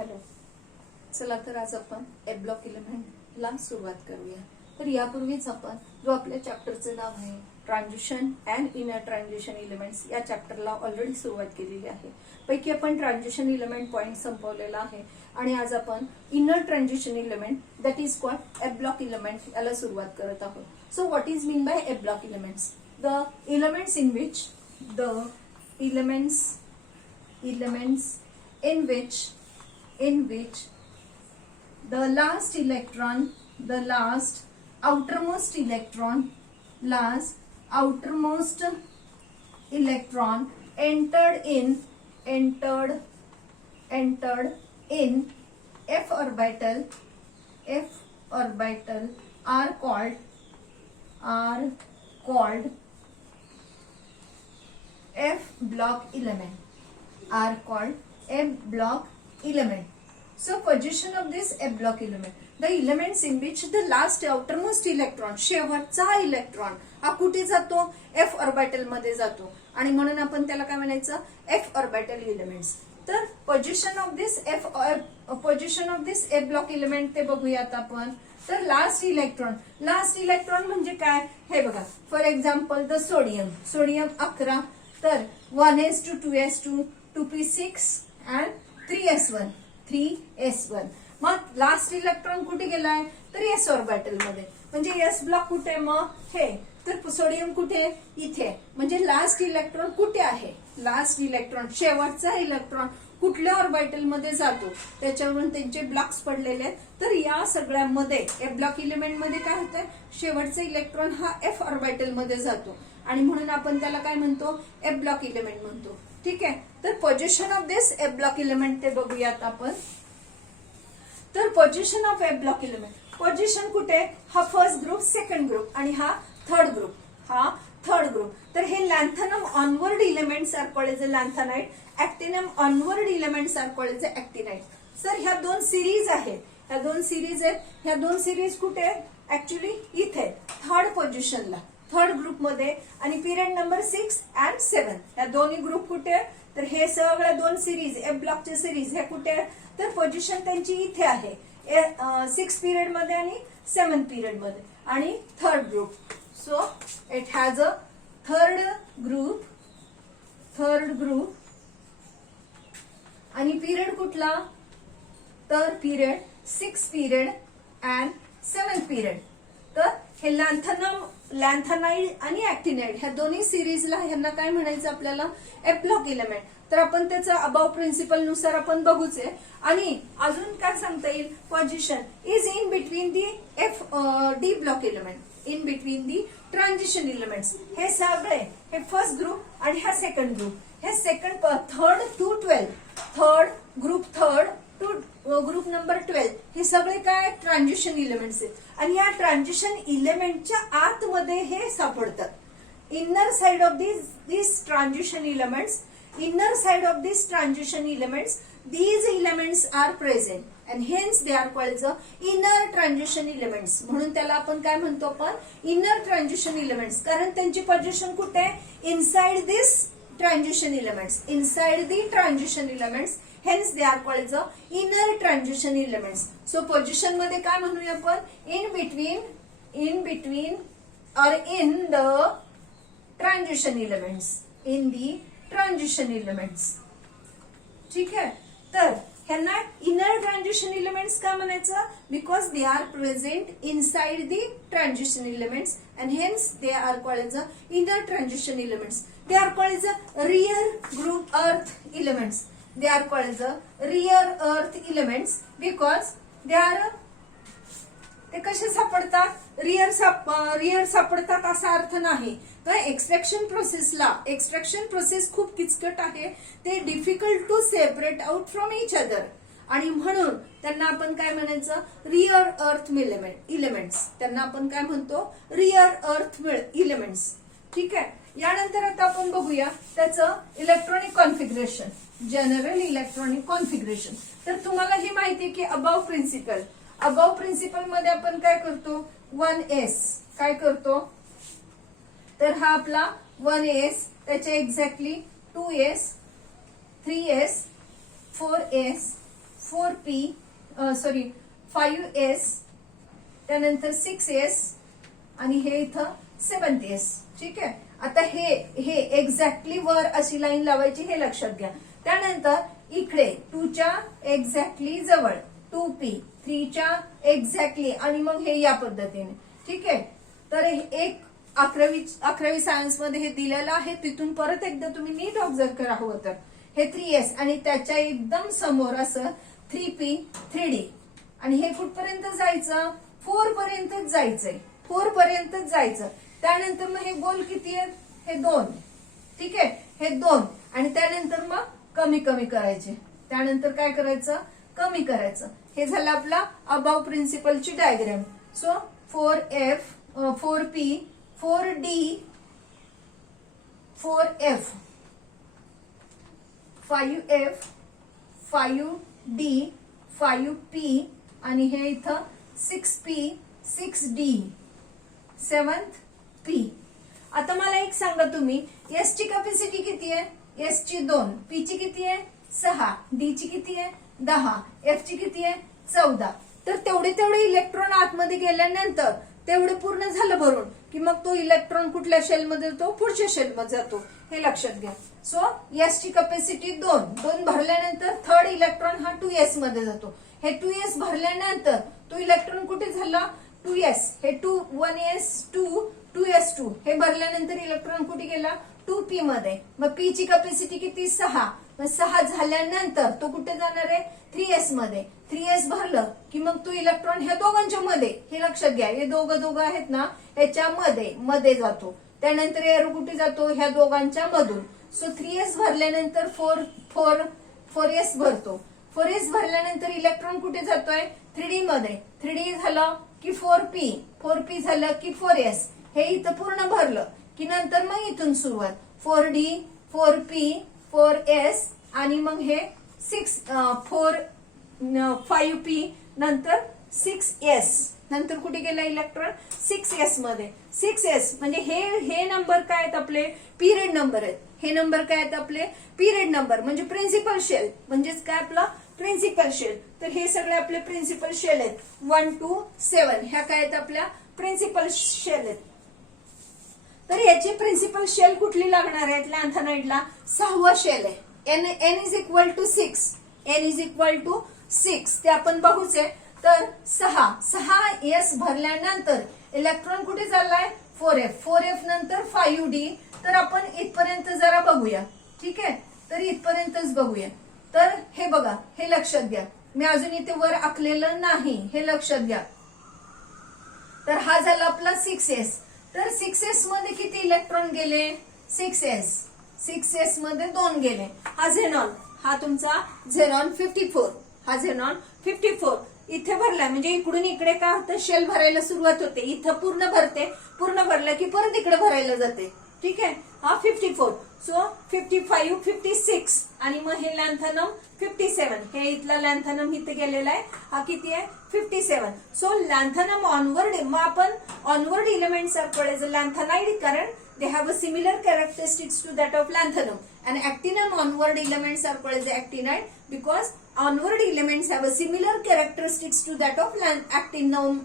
Hello, चला तर आज आपण ए ब्लॉक एलिमेंटला सुरुवात करूया. तर यापूर्वीच आपण जो आपल्या चॅप्टरचं नाव आहे transition and inner transition elements या चॅप्टरला ऑलरेडी सुरुवात केलेली आहे. पैकी आपण ट्रान्झिशन एलिमेंट पॉइंट संपवलेला आहे आणि आज आपण inner transition element that is called a block element याला सुरुवात करत आहोत. So what is mean by A block elements? The elements in which in which the last outermost electron entered in f orbital are called f block element. So position of this F block element, the elements in which the last outermost electron, शेवटचा electron हा कुठे जातो? F orbital मध्ये जातो आणि म्हणून आपण त्याला काय म्हणायचं? F orbital elements. तर position of this F block element ते बघूयात आपण. तर लास्ट इलेक्ट्रॉन म्हणजे काय हे बघा. फॉर एक्झाम्पल द सोडियम 11, तर 1s2 2s2 2p6 and 3s1. मग लास्ट इलेक्ट्रॉन कुठे गेलाय? तर एस ऑर्बिटल मध्ये. म्हणजे एस ब्लॉक कुठे? मग हे. तर सोडियम कुठे? इथे. म्हणजे लास्ट इलेक्ट्रॉन कुठे आहे? लास्ट इलेक्ट्रॉन शेवटचा इलेक्ट्रॉन कुठल्या ऑर्बिटल मध्ये जातो त्याच्यावरून त्यांचे ब्लॉक्स पडलेले आहेत. तर या सगळ्यामध्ये एफ ब्लॉक एलिमेंट मध्ये काय होतंय? शेवटचा इलेक्ट्रॉन हा एफ ऑर्बिटल मध्ये जातो आणि म्हणून आपण त्याला काय म्हणतो? एफ ब्लॉक एलिमेंट म्हणतो. ठीक आहे. तर position of this F block element ते बघूयात आपण. तर position of F block element, position कुठे? हा फर्स्ट ग्रुप, सेकंड ग्रुप आणि हा थर्ड ग्रुप. तर हे lanthanum onward elements are called as a lanthanide, actinium onward elements are called as a actinide. Sir ह्या दोन सिरीज आहेत. ह्या दोन सिरीज कुठे? ऍक्च्युली इथे थर्ड पोझिशनला, थर्ड ग्रुप मध्ये. आणि पिरियड नंबर 6 and 7 या दोन्ही ग्रुप कुठे? तर हे सगळ्या दोन सिरीज एफ ब्लॉकचे सिरीज हे कुठे? तर पोझिशन त्यांची इथे आहे, 6 पिरियड मध्ये आणि 7 पिरियड मध्ये. आणि third group, so it has a third group आणि पिरियड कुठला? तर पिरियड 6 पिरियड अँड 7 पिरियड. तर हे लॅन्थनाइड आणि ऍक्टिनाइड ह्या दोन्ही सिरीजला ह्यांना काय म्हणायचं आपल्याला? F block element. तर आपण त्याचं अबाव प्रिन्सिपल नुसार आपण बघूच आहे. आणि अजून काय सांगता येईल? Position is in between the f d block element, in between the transition elements. हे सगळे हे फर्स्ट ग्रुप आणि हा सेकंड ग्रुप, हे third to 12, third to group number 12 हे सगळे काय? ट्रान्झिशन एलिमेंट्स आहेत. आणि या ट्रान्झिशन एलिमेंटच्या आतमध्ये हे सापडतात. Inner side of this transition elements, these elements are present and hence they are called the inner transition elements. म्हणून त्याला आपण काय म्हणतो? आपण इनर ट्रान्झिशन एलिमेंट्स. कारण त्यांची पोझिशन कुठे? Inside this transition elements. hence they are called the inner transition elements. so position मध्ये काय म्हणूया आपण? in between or in the transition elements. ठीक आहे. तर ह्यांना इनर ट्रान्झिशन एलिमेंट्स का म्हणायचं? Because they are present inside the transition elements and hence they are called as inner transition elements. They are called as rare group earth elements. They are called the rear earth elements because ते कसे सापडतात? Rear सापडतात असा अर्थ नाही. तर extraction process खूप किचकट आहे. ते difficult to separate out from each other आणि म्हणून त्यांना आपण काय म्हणायचं? Rear earth elements. त्यांना आपण काय म्हणतो? Rear earth elements. ठीक आहे. यानंतर आता आपण बघूया त्याचं electronic configuration, general electronic configuration. तर तुम्हाला ही माहिती आहे की अबाव प्रिन्सिपल मध्ये आपण काय करतो? 1s काय करतो? तर हा आपला 1s, त्याचे exactly 2s, 3s, 4s, 4p sorry 5s, त्यानंतर 6s आणि हे इथं 7s. ठीक आहे. आता हे एक्झॅक्टली वर अशी लाईन लावायची, हे लक्षात घ्या. त्यानंतर इकडे 2 च्या एक्झॅक्टली जवळ 2p, 3 च्या एक्झॅक्टली, आणि मग हे या पद्धतीने. ठीक आहे. तर एक 11वी सायन्स मध्ये हे दिलेलं आहे. तिथून परत एकदा तुम्ही नीट ऑब्झर्व करा हवं तर. हे 3s आणि त्याच्या एकदम समोर असं 3p 3d, आणि हे कुठपर्यंत जायचं, 4 पर्यंतच जायचंय, 4 पर्यंतच जायचं. त्यानंतर मग हे गोल किती आहेत, हे 2. ठीक आहे, हे 2, आणि त्यानंतर मग कमी कमी करायचे. त्यानंतर काय करायचं, कमी करायचं. हे झालं आपला above प्रिन्सिपलची diagram. So 4f 4p 4d 4f 5f 5d 5p, आणि हे इथं 6p 6d 7p. आता मला एक सांगा तुम्ही, एस ची कॅपॅसिटी किती आहे, एस ची 2, पी ची किती आहे 6, डी ची किती आहे 10, एफ ची किती आहे 14. तर तेवढे इलेक्ट्रॉन आतमध्ये गेल्यानंतर तेवढे पूर्ण झालं भरून की मग तो इलेक्ट्रॉन कुठल्या शेलमध्ये जातो, पुढच्या शेलमध्ये जातो. हे लक्षात घ्या. सो एस ची कॅपॅसिटी 2 भरल्यानंतर थर्ड इलेक्ट्रॉन हा 2s मध्ये जातो. हे 2s भरल्यानंतर तो इलेक्ट्रॉन कुठे झाला, 2s, हे 1s 2 2s2, हे भरल्यानंतर इलेक्ट्रॉन कुठे गेला, 2p मध्ये. मग p ची कॅपॅसिटी किती 6, मग 6 झाल्यानंतर तो कुठे जाणार आहे, 3s मध्ये. 3s भरलं की मग तो इलेक्ट्रॉन ह्या दोघांच्या मध्ये, हे लक्षात घ्या, हे दोघं आहेत ना, याच्या मध्ये जातो. त्यानंतर एरो कुठे जातो, ह्या दोघांच्या मधून. सो 3s भरल्यानंतर 4s भरतो. 4s भरल्यानंतर इलेक्ट्रॉन कुठे जातोय, 3d मध्ये. 3d झालं की 4p झालं की 4s. हे इथं पूर्ण भरलं की नंतर मग इथून सुरुवात 4d 4p 4s, आणि मग हे 5p नंतर 6s. नंतर कुठे गेला इलेक्ट्रॉन, 6s मध्ये. 6s म्हणजे हे नंबर काय आहेत आपले, पिरियड नंबर आहेत. हे नंबर काय आहेत आपले, पिरियड नंबर, म्हणजे प्रिन्सिपल शेल, म्हणजेच काय आपला प्रिन्सिपल शेल. तर हे सगळे आपले प्रिन्सिपल शेल आहेत. 1 to 7 ह्या काय आहेत आपल्या प्रिन्सिपल शेल आहेत. तर याची प्रिन्सिपल शेल कुठली लागणार आहे, लॅन्थेनाइडला 6वा शेल आहे. n is equal to 6, n is equal to 6, ते आपण बघूच आहे. तर 6s भरल्यानंतर इलेक्ट्रॉन कुठे चाललाय, 4f नंतर 5d. तर आपण इथपर्यंत जरा बघूया. ठीक आहे, तर इथपर्यंतच बघूया. तर हे बघा, हे लक्षात घ्या, मी अजून इथे वर आखलेलं नाही, हे लक्षात घ्या. तर हा झाला आपला 6s. तर 6s मध्ये किती इलेक्ट्रॉन गेले, 6s मध्ये 2 गेले. हा झेनॉन, हा तुमचा झेनॉन 54, हा झेनॉन 54 इथे भरलाय. म्हणजे इकडून इकडे काय होतं, शेल भरायला सुरुवात होते. इथं पूर्ण भरते, पूर्ण भरलं की परत इकडे भरायला जाते. ठीक आहे, हा 54. सो 55 56, आणि मग हे लॅन्थेनम 57, हे इथला लॅन्थेनम इथे गेलेला आहे. हा किती आहे 57. सो लॅन्थेनम ऑनवर्ड, मग आपण onward elements are called as lanthanide, कारण they have a similar characteristics to that of lanthanum. And actinum onward elements are called as actinide because onward elements have a similar characteristics to that of actinum,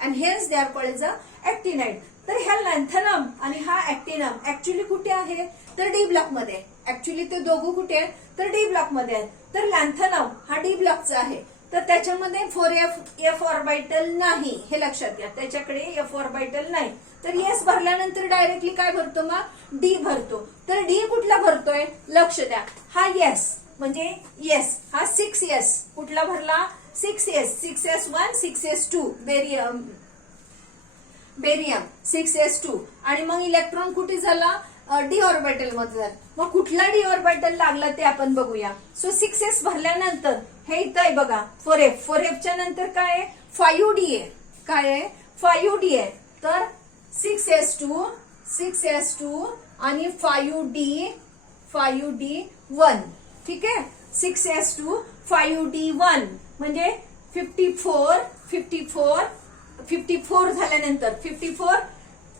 and hence they are called as a actinide. तर ह्या लॅन्थेनम आणि हा actinum actually कुठे आहे, तर D block मध्ये. Actually ते दोघं कुठे आहेत, तर डी ब्लॉक मध्ये आहेत. तर लॅन्थेनम हा डी ब्लॉकचा आहे. तर त्याच्यामध्ये 4f ऑर्बिटल नाही, हे लक्षात घ्या, त्याच्याकडे f ऑर्बिटल नाही. तर एस भरल्यानंतर डायरेक्टली काय भरतो, मग डी भरतो. तर डी कुठला भरतोय, लक्ष द्या, हा एस म्हणजे एस, हा 6s कुठला भरला, 6s 6s1 6s2 barium 6s2, आणि मग इलेक्ट्रॉन कुठे झाला, डी ऑर्बिटल मध्ये झाला. मग कुठला डी ऑर्बिटल लागला ते आपण बघूया. सो 6s भरल्यानंतर हे इथं आहे बघा 4f च्या नंतर काय आहे, 5d आहे. काय आहे, 5d आहे. तर 6s2 आणि 5d1. ठीक आहे, 6s2 5d1 म्हणजे 54 झाल्यानंतर 54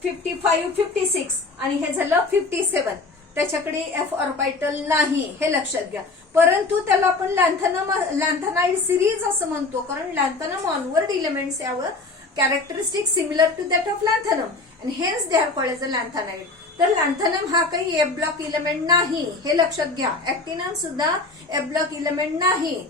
55 56 आणि हे झालं 57. त्याच्याकडे एफ ऑर्बिटल नाही, हे लक्षात घ्या. परंतु त्याला आपण लॅन्थेनाइड सिरीज असं म्हणतो, कारण लॅन्थेनम ऑनवर्ड इलेमेंट्स यावर characteristic similar to that of lanthanum and hence they are called as a lanthanide. तर लॅन्थेनम हा काही एफ ब्लॉक इलेमेंट नाही, हे लक्षात घ्या. ऍक्टिनम सुद्धा एफ ब्लॉक इलेमेंट नाही.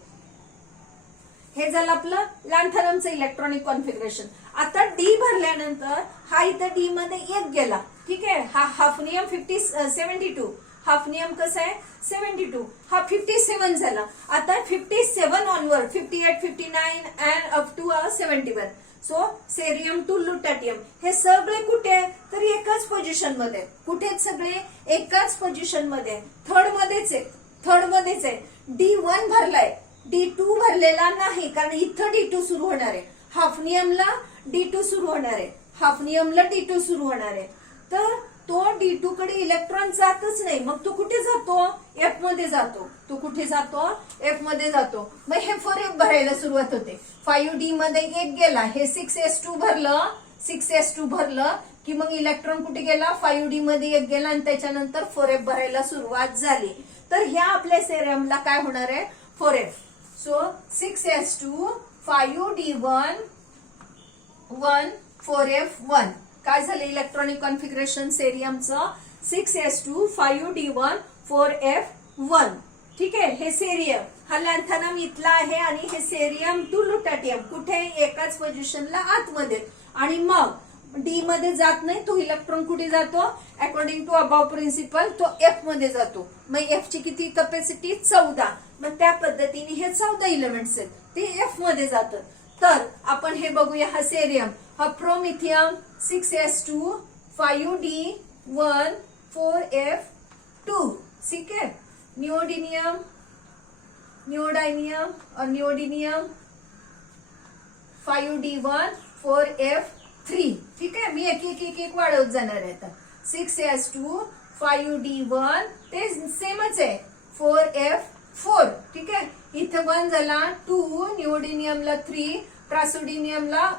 हे झालं आपलं लॅन्थेनमचं इलेक्ट्रॉनिक कॉन्फिगरेशन. आता डी भरल्यानंतर हा इथं डी मध्ये एक गेला, ठीक आहे. हा हाफनियम 72, हाफनियम कसं आहे 72, हा 57 झाला. आता 57 onward 58, 59 and up to 71. So cerium to lutetium हे सगळे कुठे, तर एकाच पोझिशन मध्ये. कुठे सगळे एकाच पोझिशन मध्ये, थर्ड मध्येच आहे. D1 भरलाय, D2 भरलेला नाही, कारण इथं D2 सुरू होणार आहे. हाफनियमला D2 सुरू होणार आहे. तर तो D2 कडे इलेक्ट्रॉन जातच नाही. मग तो कुठे जातो, एफ मध्ये जातो. मग हे 4f भरायला सुरुवात होते. 5D मध्ये एक गेला, हे 6s2 भरलं की मग इलेक्ट्रॉन कुठे गेला, 5D मध्ये एक गेला आणि त्याच्यानंतर 4f भरायला सुरुवात झाली. तर ह्या आपल्या सेरमला काय होणार आहे, 4f. So 6s2 5D1 1 4f1. काय झालं electronic configuration सेरियमचं, 6s2 5D1 4f1. ठीक आहे. हे सेरियम, हा लॅन्थेनम इथला आहे आणि हे सेरियम टू लुटाटियम कुठे, एकाच पोझिशनला आतमध्ये. आणि मग डी मध्ये जात नाही, तो इलेक्ट्रॉन कुठे जातो, अकॉर्डिंग टू अबाव प्रिन्सिपल तो एफ मध्ये जातो. मग एफ ची किती कॅपॅसिटी 14. मग त्या पद्धतीने हे 14 इलेमेंट्स आहेत ते एफ मध्ये जातात. तर आपण हे बघूया. हा सेरियम, हा प्रोमिथियम 6s2 5D1 4f2. ठीक आहे. निओडिनियम और निओडिनियम 5D1 4f3. ठीक आहे. मी एक वाढवत जाणार आहे. 6s2 5D1 ते सेमच आहे 4f4. ठीक आहे. इथं 1 झाला, 2 निओडिनियमला 3, ट्रासोडिनियमला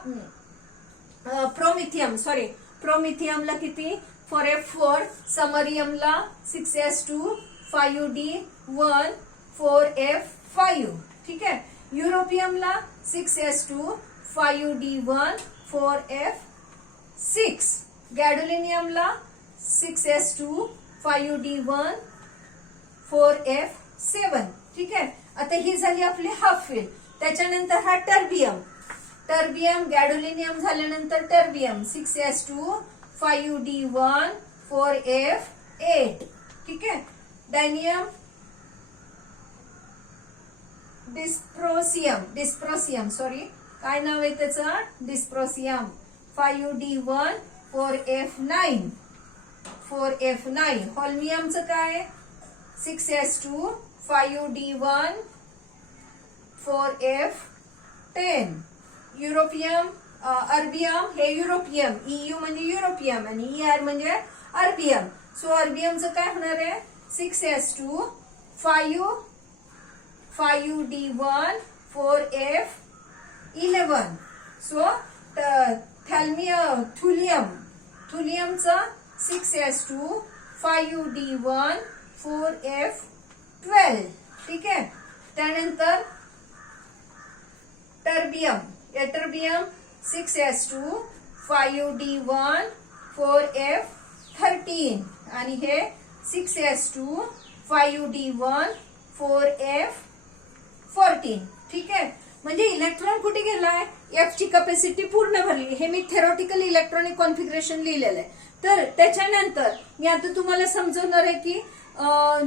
प्रोमिथियमला किती 4f4, समरियमला 6s2 5D1 4f5. ठीक आहे. युरोपियमला 6s2 5D1 4f6. गॅडोलिनियमला 6s2 5D1 4f7. ठीक आहे. आता ही झाली आपली हाफ फिल. त्याच्यानंतर हा टर्बियम गॅडोलिनियम झाल्यानंतर टर्बियम 6s2 5D1 4f8. ठीक आहे. डायनियम डिस्प्रोसियम काय नाव आहे त्याचं, डिस्प्रोसियम 5D1 4f9. होल्मियमचं काय 6s2 5D1 4f10. युरोपियम अर्बियम, हे युरोपियम, EU म्हणजे युरोपियम आणि ER म्हणजे अर्बियम. सो अर्बियमचं काय होणार आहे 6s2 5D1 4f11. सो थुलियमचं 6s2 5D1 4f12. ठीक आहे. त्यानंतर टर्बियम 6s2 5D1 4f13 आणि हे 6s2 5D1 4f14. ठीक आहे. म्हणजे इलेक्ट्रॉन कुठे गेलाय, एफ ची कॅपॅसिटी पूर्ण भरली. हे मी थेरोटिकल इलेक्ट्रॉनिक कॉन्फिगरेशन लिहिलेलं आहे. तर त्याच्यानंतर मी आता तुम्हाला समजवणार आहे की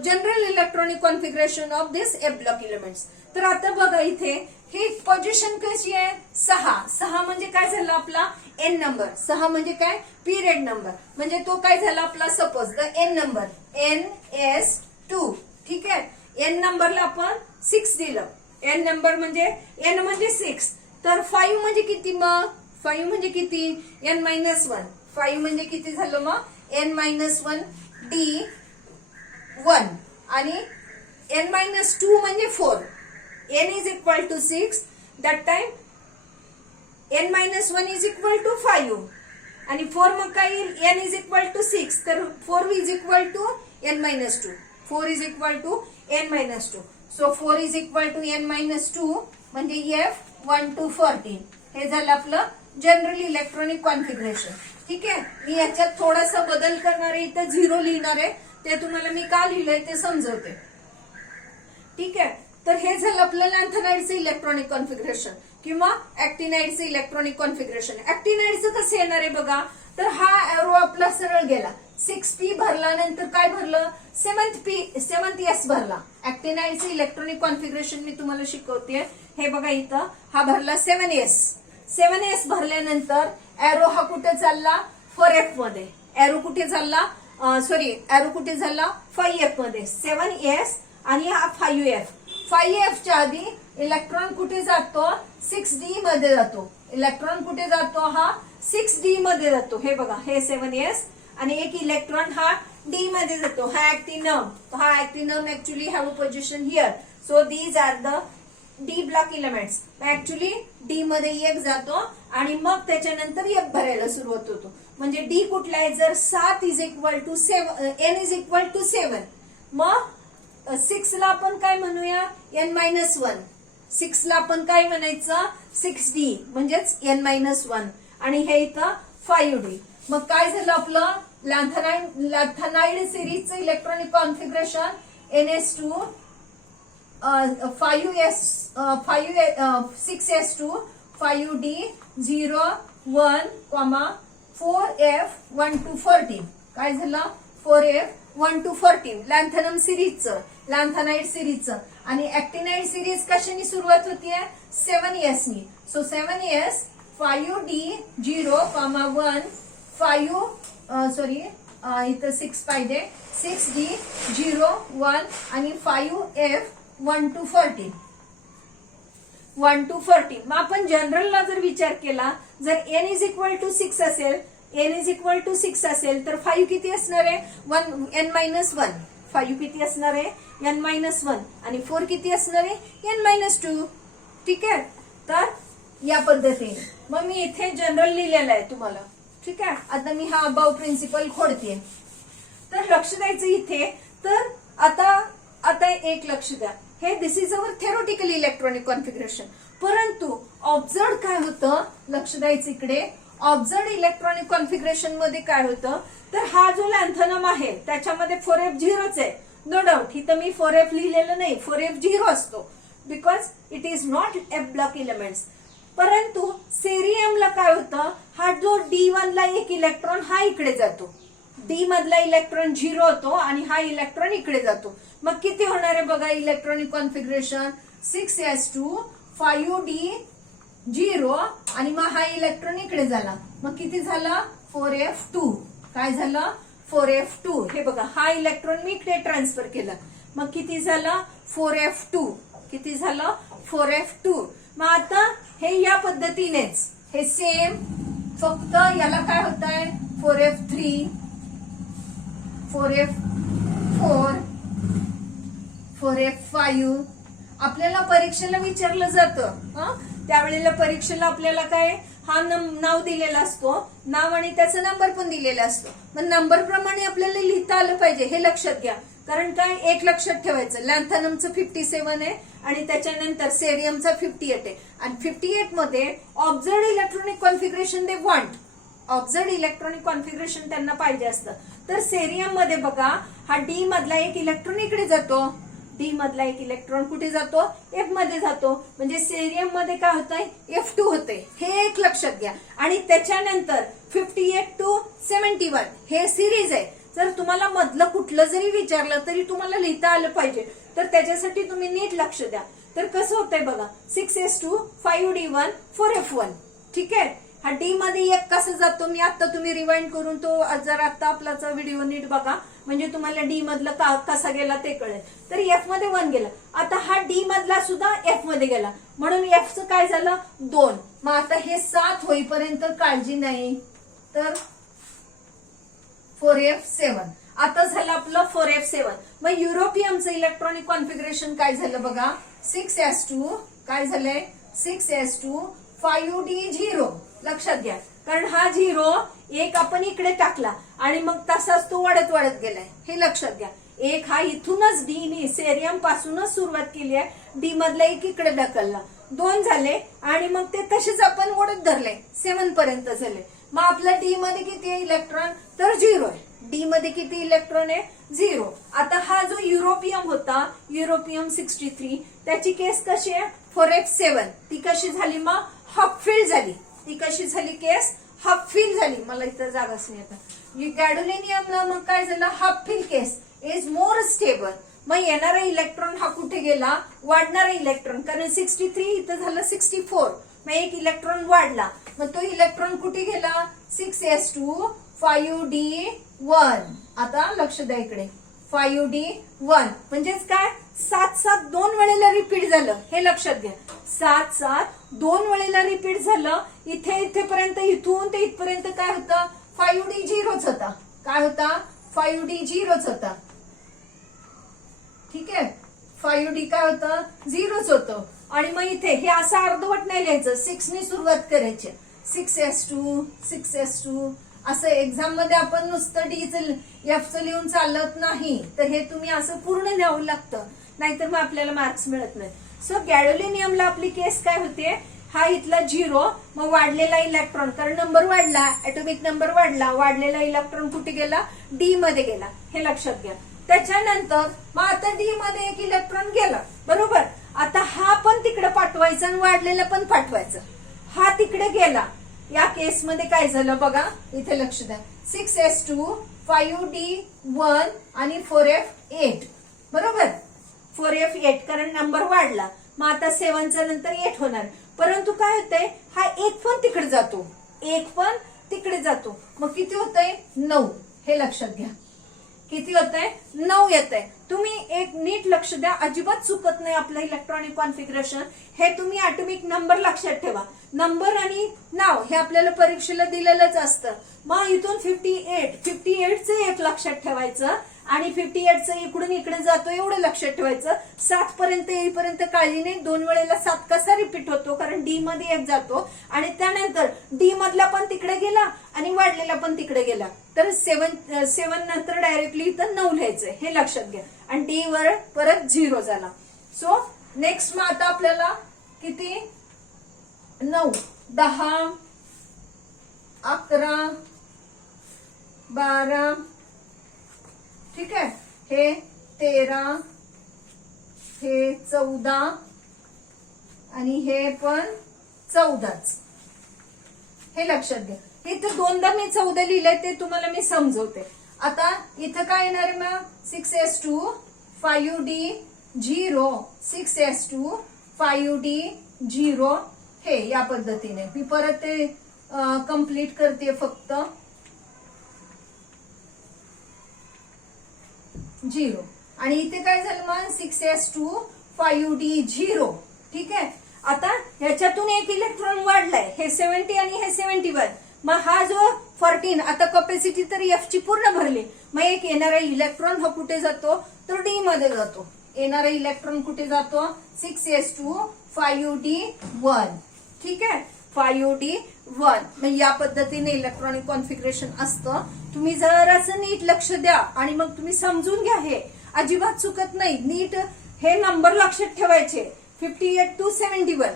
general electronic configuration of this F block elements. तर आता बघा इथे ही पोझिशन कशी आहे, 6 म्हणजे काय झालं आपला एन नंबर. 6 म्हणजे काय, पिरियड नंबर. म्हणजे तो काय झाला आपला, suppose the N number NS2. ठीक आहे. एन नंबरला आपण 6 दिलं. एन नंबर म्हणजे एन म्हणजे 6. तर 5 म्हणजे किती, मग 5 म्हणजे किती, n-1. 5 म्हणजे किती झालं मग n-1 D1 आणि n-2 म्हणजे 4. n is equal to 6. that time n-1 is equal to 5 आणि 4 मग काय येईल, n is equal to 6. तर 4 is equal to n-2. 4 is equal to n-2. So 4 is equal to n-2 म्हणजे F1 to 14. हे झालं आपलं जनरल इलेक्ट्रॉनिक कॉन्फिगरेशन. ठीक आहे, मी याच्यात थोडासा बदल करणार आहे, इथे 0 लिहिणार आहे, ते तुम्हाला मी का लिहिलंय ते समजवते. ठीक आहे, तर हे झालं आपलं लॅन्थेनाइडचं इलेक्ट्रॉनिक कॉन्फिगरेशन किंवा ऍक्टिनाइडचं इलेक्ट्रॉनिक कॉन्फिगरेशन. ऍक्टिनाइडचं कसं येणार आहे बघा, तर हा एरो आपला सरळ गेला, 6p भरला, नंतर काय भरलं, 7th S भरला. ऍक्टिनाइडचं इलेक्ट्रॉनिक कॉन्फिगरेशन मी तुम्हाला शिकवते. हे बघा इथं हा भरला 7s भरल्यानंतर एरो हा कुठे चालला, 4f मध्ये. एरो कुठे चालला, एरो कुठे झाला, 5f मध्ये. 7s आणि हा 5f. 5f च्या आधी इलेक्ट्रॉन कुठे जातो, 6d मध्ये जातो. इलेक्ट्रॉन कुठे जातो, हा 6d मध्ये जातो. हे बघा, हे 7s आणि एक इलेक्ट्रॉन हा d मध्ये जातो. हा actinium actually have a position here. So these are the D block elements. Actually D मध्ये एक जातो आणि मग त्याच्यानंतर एक भरायला सुरुवात होतो. म्हणजे डी कुठला आहे, जर 7 is equal to 7, n is equal to 7, मग 6 ला आपण काय म्हणूया, n-1. 6 ला आपण काय म्हणायचं, 6d म्हणजेच n-1 आणि हे इथं 5d. मग काय झालं आपलं लॅन्थेनाइड सिरीजचं electronic configuration, ns2 6s2 5d 0 1, 4f1 to 14. काय झालं, 4f1 to 14 लॅन्थेनम सिरीजचं, लॅन्थेनाइड सिरीजचं. आणि ऍक्टिनाइड सिरीज कशाने सुरुवात होतीये, 7s नी. सो 7s 5d 0, 1 इथं 6 पाहिजे, 6d 0 1 आणि 5f1 to 14. 1 to 14. मग आपण जनरलला जर विचार केला, जर n इज इक्वल टू 6 असेल, n इज इक्वल टू 6 असेल तर 5 किती असणार आहे, n-1. 5 किती असणार आहे, n-1 आणि 4 किती असणार आहे, n-2. ठीक आहे, तर या पद्धतीने मग मी इथे जनरल लिहिलेलं आहे तुम्हाला. ठीक आहे, आता मी हा अबाव प्रिन्सिपल खोडते. तर लक्ष द्यायचं इथे. तर आता एक लक्ष द्या, हे this is our theoretical electronic configuration. परंतु ऑब्झर्व काय होतं, लक्ष द्यायचं इकडे. ऑब्झर्व इलेक्ट्रॉनिक कॉन्फिगरेशन मध्ये काय होतं, तर हा जो लॅन्थेनम आहे त्याच्यामध्ये 4f 0च आहे. नो डाऊट, इथं मी 4f लिहिलेलं नाही, 4f 0 असतो because it is not f block elements. परंतु सेरियमला काय होतं, हा जो D1 ला एक इलेक्ट्रॉन हा इकडे जातो, डी मधला इलेक्ट्रॉन 0 होतो आणि हा इलेक्ट्रॉन इकडे जातो. मग किती होणार आहे बघा इलेक्ट्रॉनिक कॉन्फिगरेशन, 6s2 5d 0 आणि मग हा इलेक्ट्रॉन इकडे झाला, मग किती झाला, 4f2. काय झालं, 4f2. हे बघा, हा इलेक्ट्रॉन मी इकडे ट्रान्सफर केला, मग किती झाला, 4f2. किती झालं, 4f2. मग आता हे या पद्धतीनेच हे सेम, फक्त याला काय होत आहे, 4f3 4f4 4f5. आपल्याला परीक्षेला विचारलं जातं, त्यावेळेला परीक्षेला आपल्याला काय हा नाव दिलेला असतो, नाव आणि त्याचा नंबर पण दिलेला असतो. मग नंबर प्रमाणे आपल्याला लिहिता आलं पाहिजे, हे लक्षात घ्या. कारण काय, एक लक्षात ठेवायचं, लॅन्थेनमचं 57 आहे आणि त्याच्यानंतर सेरियमचा 58 आहे. आणि 58 मध्ये observed electronic configuration they want, observed electronic configuration त्यांना पाहिजे असतं. तर सेरियम मध्ये बघा, हा डी मधला एक इलेक्ट्रॉन इकडे जातो, डी मधला एक इलेक्ट्रॉन कुठे जातो, एफ मध्ये जातो. म्हणजे सेरियम मध्ये काय होतंय, F2 होते, हे एक लक्षात घ्या. आणि त्याच्यानंतर 58 to 71 हे सिरीज आहे. जर तुम्हाला मधलं कुठलं जरी विचारलं तरी तुम्हाला लिहिता आलं पाहिजे, तर त्याच्यासाठी तुम्ही नीट लक्ष द्या. तर कसं होतंय बघा, 6s2 5d1 4f1. ठीक आहे, हा डी मध्ये एक कसं जातो, मी आता तुम्ही रिवाइंड करून तो जर आता आपलाचा व्हिडिओ नीट बघा, म्हणजे तुम्हाला डी मधला कसा गेला ते कळेल. तर एफ मध्ये 1 गेला, आता हा डी मधला सुद्धा एफ मध्ये गेला, म्हणून एफचं काय झालं, 2. मग आता हे 7 होईपर्यंत काळजी नाही, तर 4f7. आता झालं आपलं 4f7. मग युरोपियमचं इलेक्ट्रॉनिक कॉन्फिगरेशन काय झालं बघा, 6s2 काय झालंय, 6s2 5d 0. लक्षात घ्या, कारण हा 0 एक आपण इकडे टाकला आणि मग तसाच तो वाढत वाढत गेलाय, हे लक्षात घ्या. एक हा इथूनच डी ने सेरियम पासूनच सुरुवात केली आहे, डी मधला एक इकडे ढकलला, 2 झाले आणि मग ते तसेच आपण ओढत धरले 7 पर्यंत झाले. मग आपल्या डी मध्ये किती आहे इलेक्ट्रॉन, तर 0 आहे. डी मध्ये किती इलेक्ट्रॉन आहे, 0. आता हा जो युरोपियम होता, युरोपियम 63, त्याची केस कशी आहे, 4f7, ती कशी झाली, मग हाफ फिल झाली. ती कशी झाली केस, हाफ फिल झाली. मला इथं जागाच नाही आता. गॅडोलिनियमला मग काय झालं, half fill case is more stable. मग येणारा इलेक्ट्रॉन हा कुठे गेला, वाढणारा इलेक्ट्रॉन, कारण 63 इथं झालं 64, मग एक इलेक्ट्रॉन वाढला, मग तो इलेक्ट्रॉन कुठे गेला, 6s2 5d1. आता लक्ष द्या इकडे, 5d1 म्हणजेच काय, 7 2 वेळेला रिपीट झालं, हे लक्षात घ्या. 7 2 वेळेला रिपीट झालं. इथेपर्यंत, इथून ते इथपर्यंत काय होतं, 5d0च होता. काय होता, 5d0च होता. ठीक आहे, 5d काय होतं, 0च होतं. आणि मग इथे हे असं अर्धवट नाही लिहायचं, 6 ने सुरुवात करायची. 6s2 6s2 असं एक्झाम मध्ये आपण नुसतं एफचं लिहून चालत नाही, तर हे तुम्ही असं पूर्ण लिहावं लागतं, नाहीतर मग आपल्याला मार्क्स मिळत नाही. सो गॅडोलिनियमला आपली केस काय होते, हा इथला 0, मग वाढलेला इलेक्ट्रॉन, कारण नंबर वाढला, ऍटॉमिक नंबर वाढला, वाढलेला इलेक्ट्रॉन कुठे गेला, डी मध्ये गेला, हे लक्षात घ्या. त्याच्यानंतर मग आता डी मध्ये एक इलेक्ट्रॉन गेला, बरोबर. आता हा पण तिकडे पाठवायचा आणि वाढलेला पण पाठवायचं. हा तिकडे गेला, या केसमध्ये काय झालं बघा, इथे लक्ष द्या. 6s2 5d1 आणि 4f8, बरोबर. 4f8 कारण नंबर वाढला, मग आता 7चा नंतर 8 होणार. परंतु काय होतंय, हा एक पण तिकडे जातो, एक पण तिकडे जातो, मग किती होतंय, 9. हे लक्षात घ्या, किती होतंय, 9 येतंय. तुम्ही एक नीट लक्ष द्या, अजिबात चुकत नाही आपलं इलेक्ट्रॉनिक कॉन्फिगरेशन. हे तुम्ही ऍटॉमिक नंबर लक्षात ठेवा. नंबर आणि नाव हे आपल्याला परीक्षेला दिलेलंच असतं. मग इथून 58चं एक लक्षात ठेवायचं आणि 58चं इकडून इकडे जातो एवढं लक्षात ठेवायचं. 7 पर्यंत येईपर्यंत काळजी नाही. 2 वेळेला 7 कसा रिपीट होतो, कारण डी मध्ये एक जातो आणि त्यानंतर डी मधला पण तिकडे गेला आणि वाढलेला पण तिकडे गेला, तर 7 नंतर डायरेक्टली इथं 9 लिहायचंय, हे लक्षात घ्या. आणि डी वर परत 0 झाला. सो नेक्स्ट मग आता आपल्याला किती, 9 10 11 12, ठीक आहे, हे 13, हे 14 आणि हे पण 14च, हे लक्षात घ्या. इथं 2दा मी 14 लिहिलंय, ते तुम्हाला मी समजवते. आता इथं काय येणार आहे मग, 6s2 5d0 6s2 5d0, हे या पद्धतीने मी परत ते कंप्लीट करते फक्त 0. आणि इथे काय झालं मग, 6s2 5d0, ठीक आहे. आता ह्याच्यातून एक इलेक्ट्रॉन वाढलाय, हे 70 आणि हे 71. मग हा जो 14, आता कॅपॅसिटी तर एफ ची पूर्ण भरली, मग एक येणारा इलेक्ट्रॉन हा कुठे जातो, तर डी मध्ये जातो. येणारा इलेक्ट्रॉन कुठे जातो, 6s2 5d1, ठीक आहे, 5d1. मग या पद्धतीने इलेक्ट्रॉनिक कॉन्फिगरेशन असतं. तुम्ही जरासं नीट लक्ष द्या आणि मग तुम्ही समजून घ्या, हे अजिबात चुकत नाही. नीट हे नंबर लक्षात ठेवायचे, 58 to 71.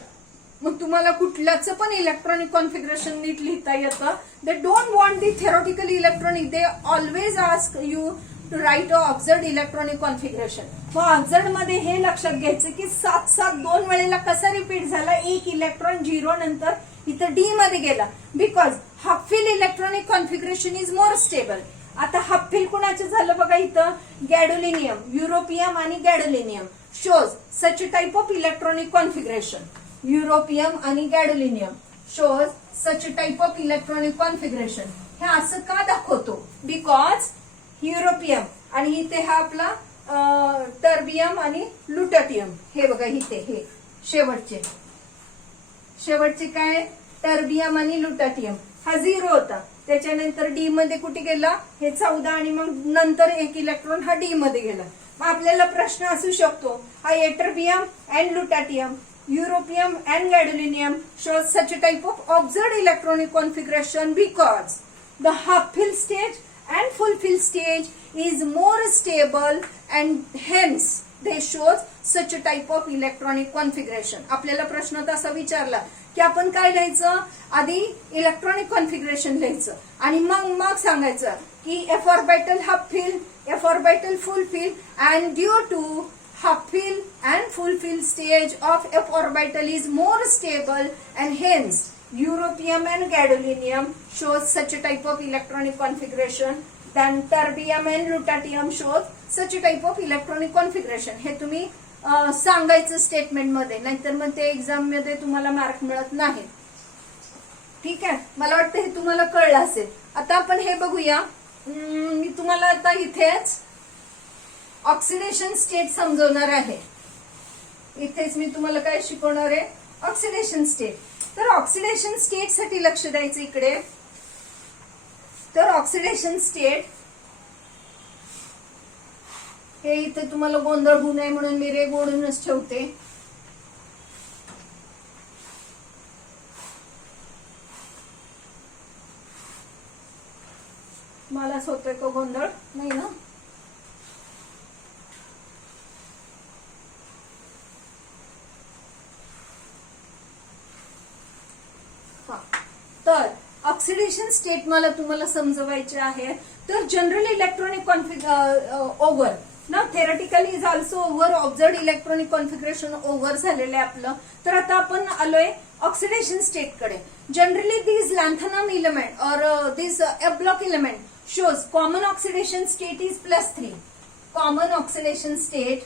मग तुम्हाला कुठल्याच पण इलेक्ट्रॉनिक कॉन्फिगरेशन नीट लिहिता येतं. They don't want the theoretical electronic, they always ask you to write a observed electronic configuration. मग ऑब्झर्व्ड मध्ये हे लक्षात घ्यायचं की 7 2 वेळेला कसा रिपीट झाला, एक इलेक्ट्रॉन 0 नंतर इथं डी मध्ये गेला, because half fill electronic configuration is more stable. आता हाफ फिल कुणाचं झालं बघा, इथं गॅडोलिनियम, युरोपियम आणि गॅडोलिनियम shows such a type of electronic configuration. युरोपियम आणि गॅडोलिनियम shows such a type of electronic configuration. हे असं का दाखवतो, बिकॉज युरोपियम आणि इथे हा आपला टर्बियम आणि लुटटियम, हे बघा इथे हे शेवटचे काय, टर्बियम आणि लुटटियम, हा 0 होता. त्याच्यानंतर डी मध्ये कुठे गेला, हे 14 आणि मग नंतर एक इलेक्ट्रॉन हा डी मध्ये गेला. मग आपल्याला प्रश्न असू शकतो, हा ytterbium and lutetium, europium and gadolinium shows such a type of observed electronic configuration because the half fill stage and full fill stage is more stable and hence they shows such a type of electronic configuration. आपल्याला प्रश्न तसा विचारला की आपण काय लिहायचं, आधी electronic configuration लिहायचं आणि मग सांगायचं की f orbital half fill, f orbital full fill and due to half fill and full fill stage of f orbital is more stable and hence europium and gadolinium shows such a type of electronic configuration. Then terbium and lutetium shows such a type of electronic configuration. हे तुम्ही सांगायचं statement मध्ये, नाहीतर मग ते exam मध्ये तुम्हाला mark मिळत नाही. ठीक आहे, मला वाटतं हे तुम्हाला कळलं असेल. आता आपण हे बघूया. मी तुम्हाला आता इथेच ऑक्सिडेशन स्टेट समजवणार आहे. इथेच मी तुम्हाला काय शिकवणार आहे, ऑक्सिडेशन स्टेट. तर ऑक्सिडेशन स्टेट साठी लक्ष द्यायचं इकडे. तर ऑक्सिडेशन स्टेट हे इथे तुम्हाला गोंधळ होऊ नये म्हणून मी रेग ओढूनच ठेवते. मलाच होतोय का गोंधळ, नाही ना? तर ऑक्सिडेशन स्टेट मला तुम्हाला समजवायचे आहे. तर जनरल इलेक्ट्रॉनिक ओव्हर ना, theoretically is also over, observed electronic configuration over झालेलं आहे आपलं. तर आता आपण आलोय ऑक्सिडेशन स्टेट कडे. जनरली दिस लॅन्थनम इलेमेंट और this F block element shows common oxidation state is +3. Common oxidation state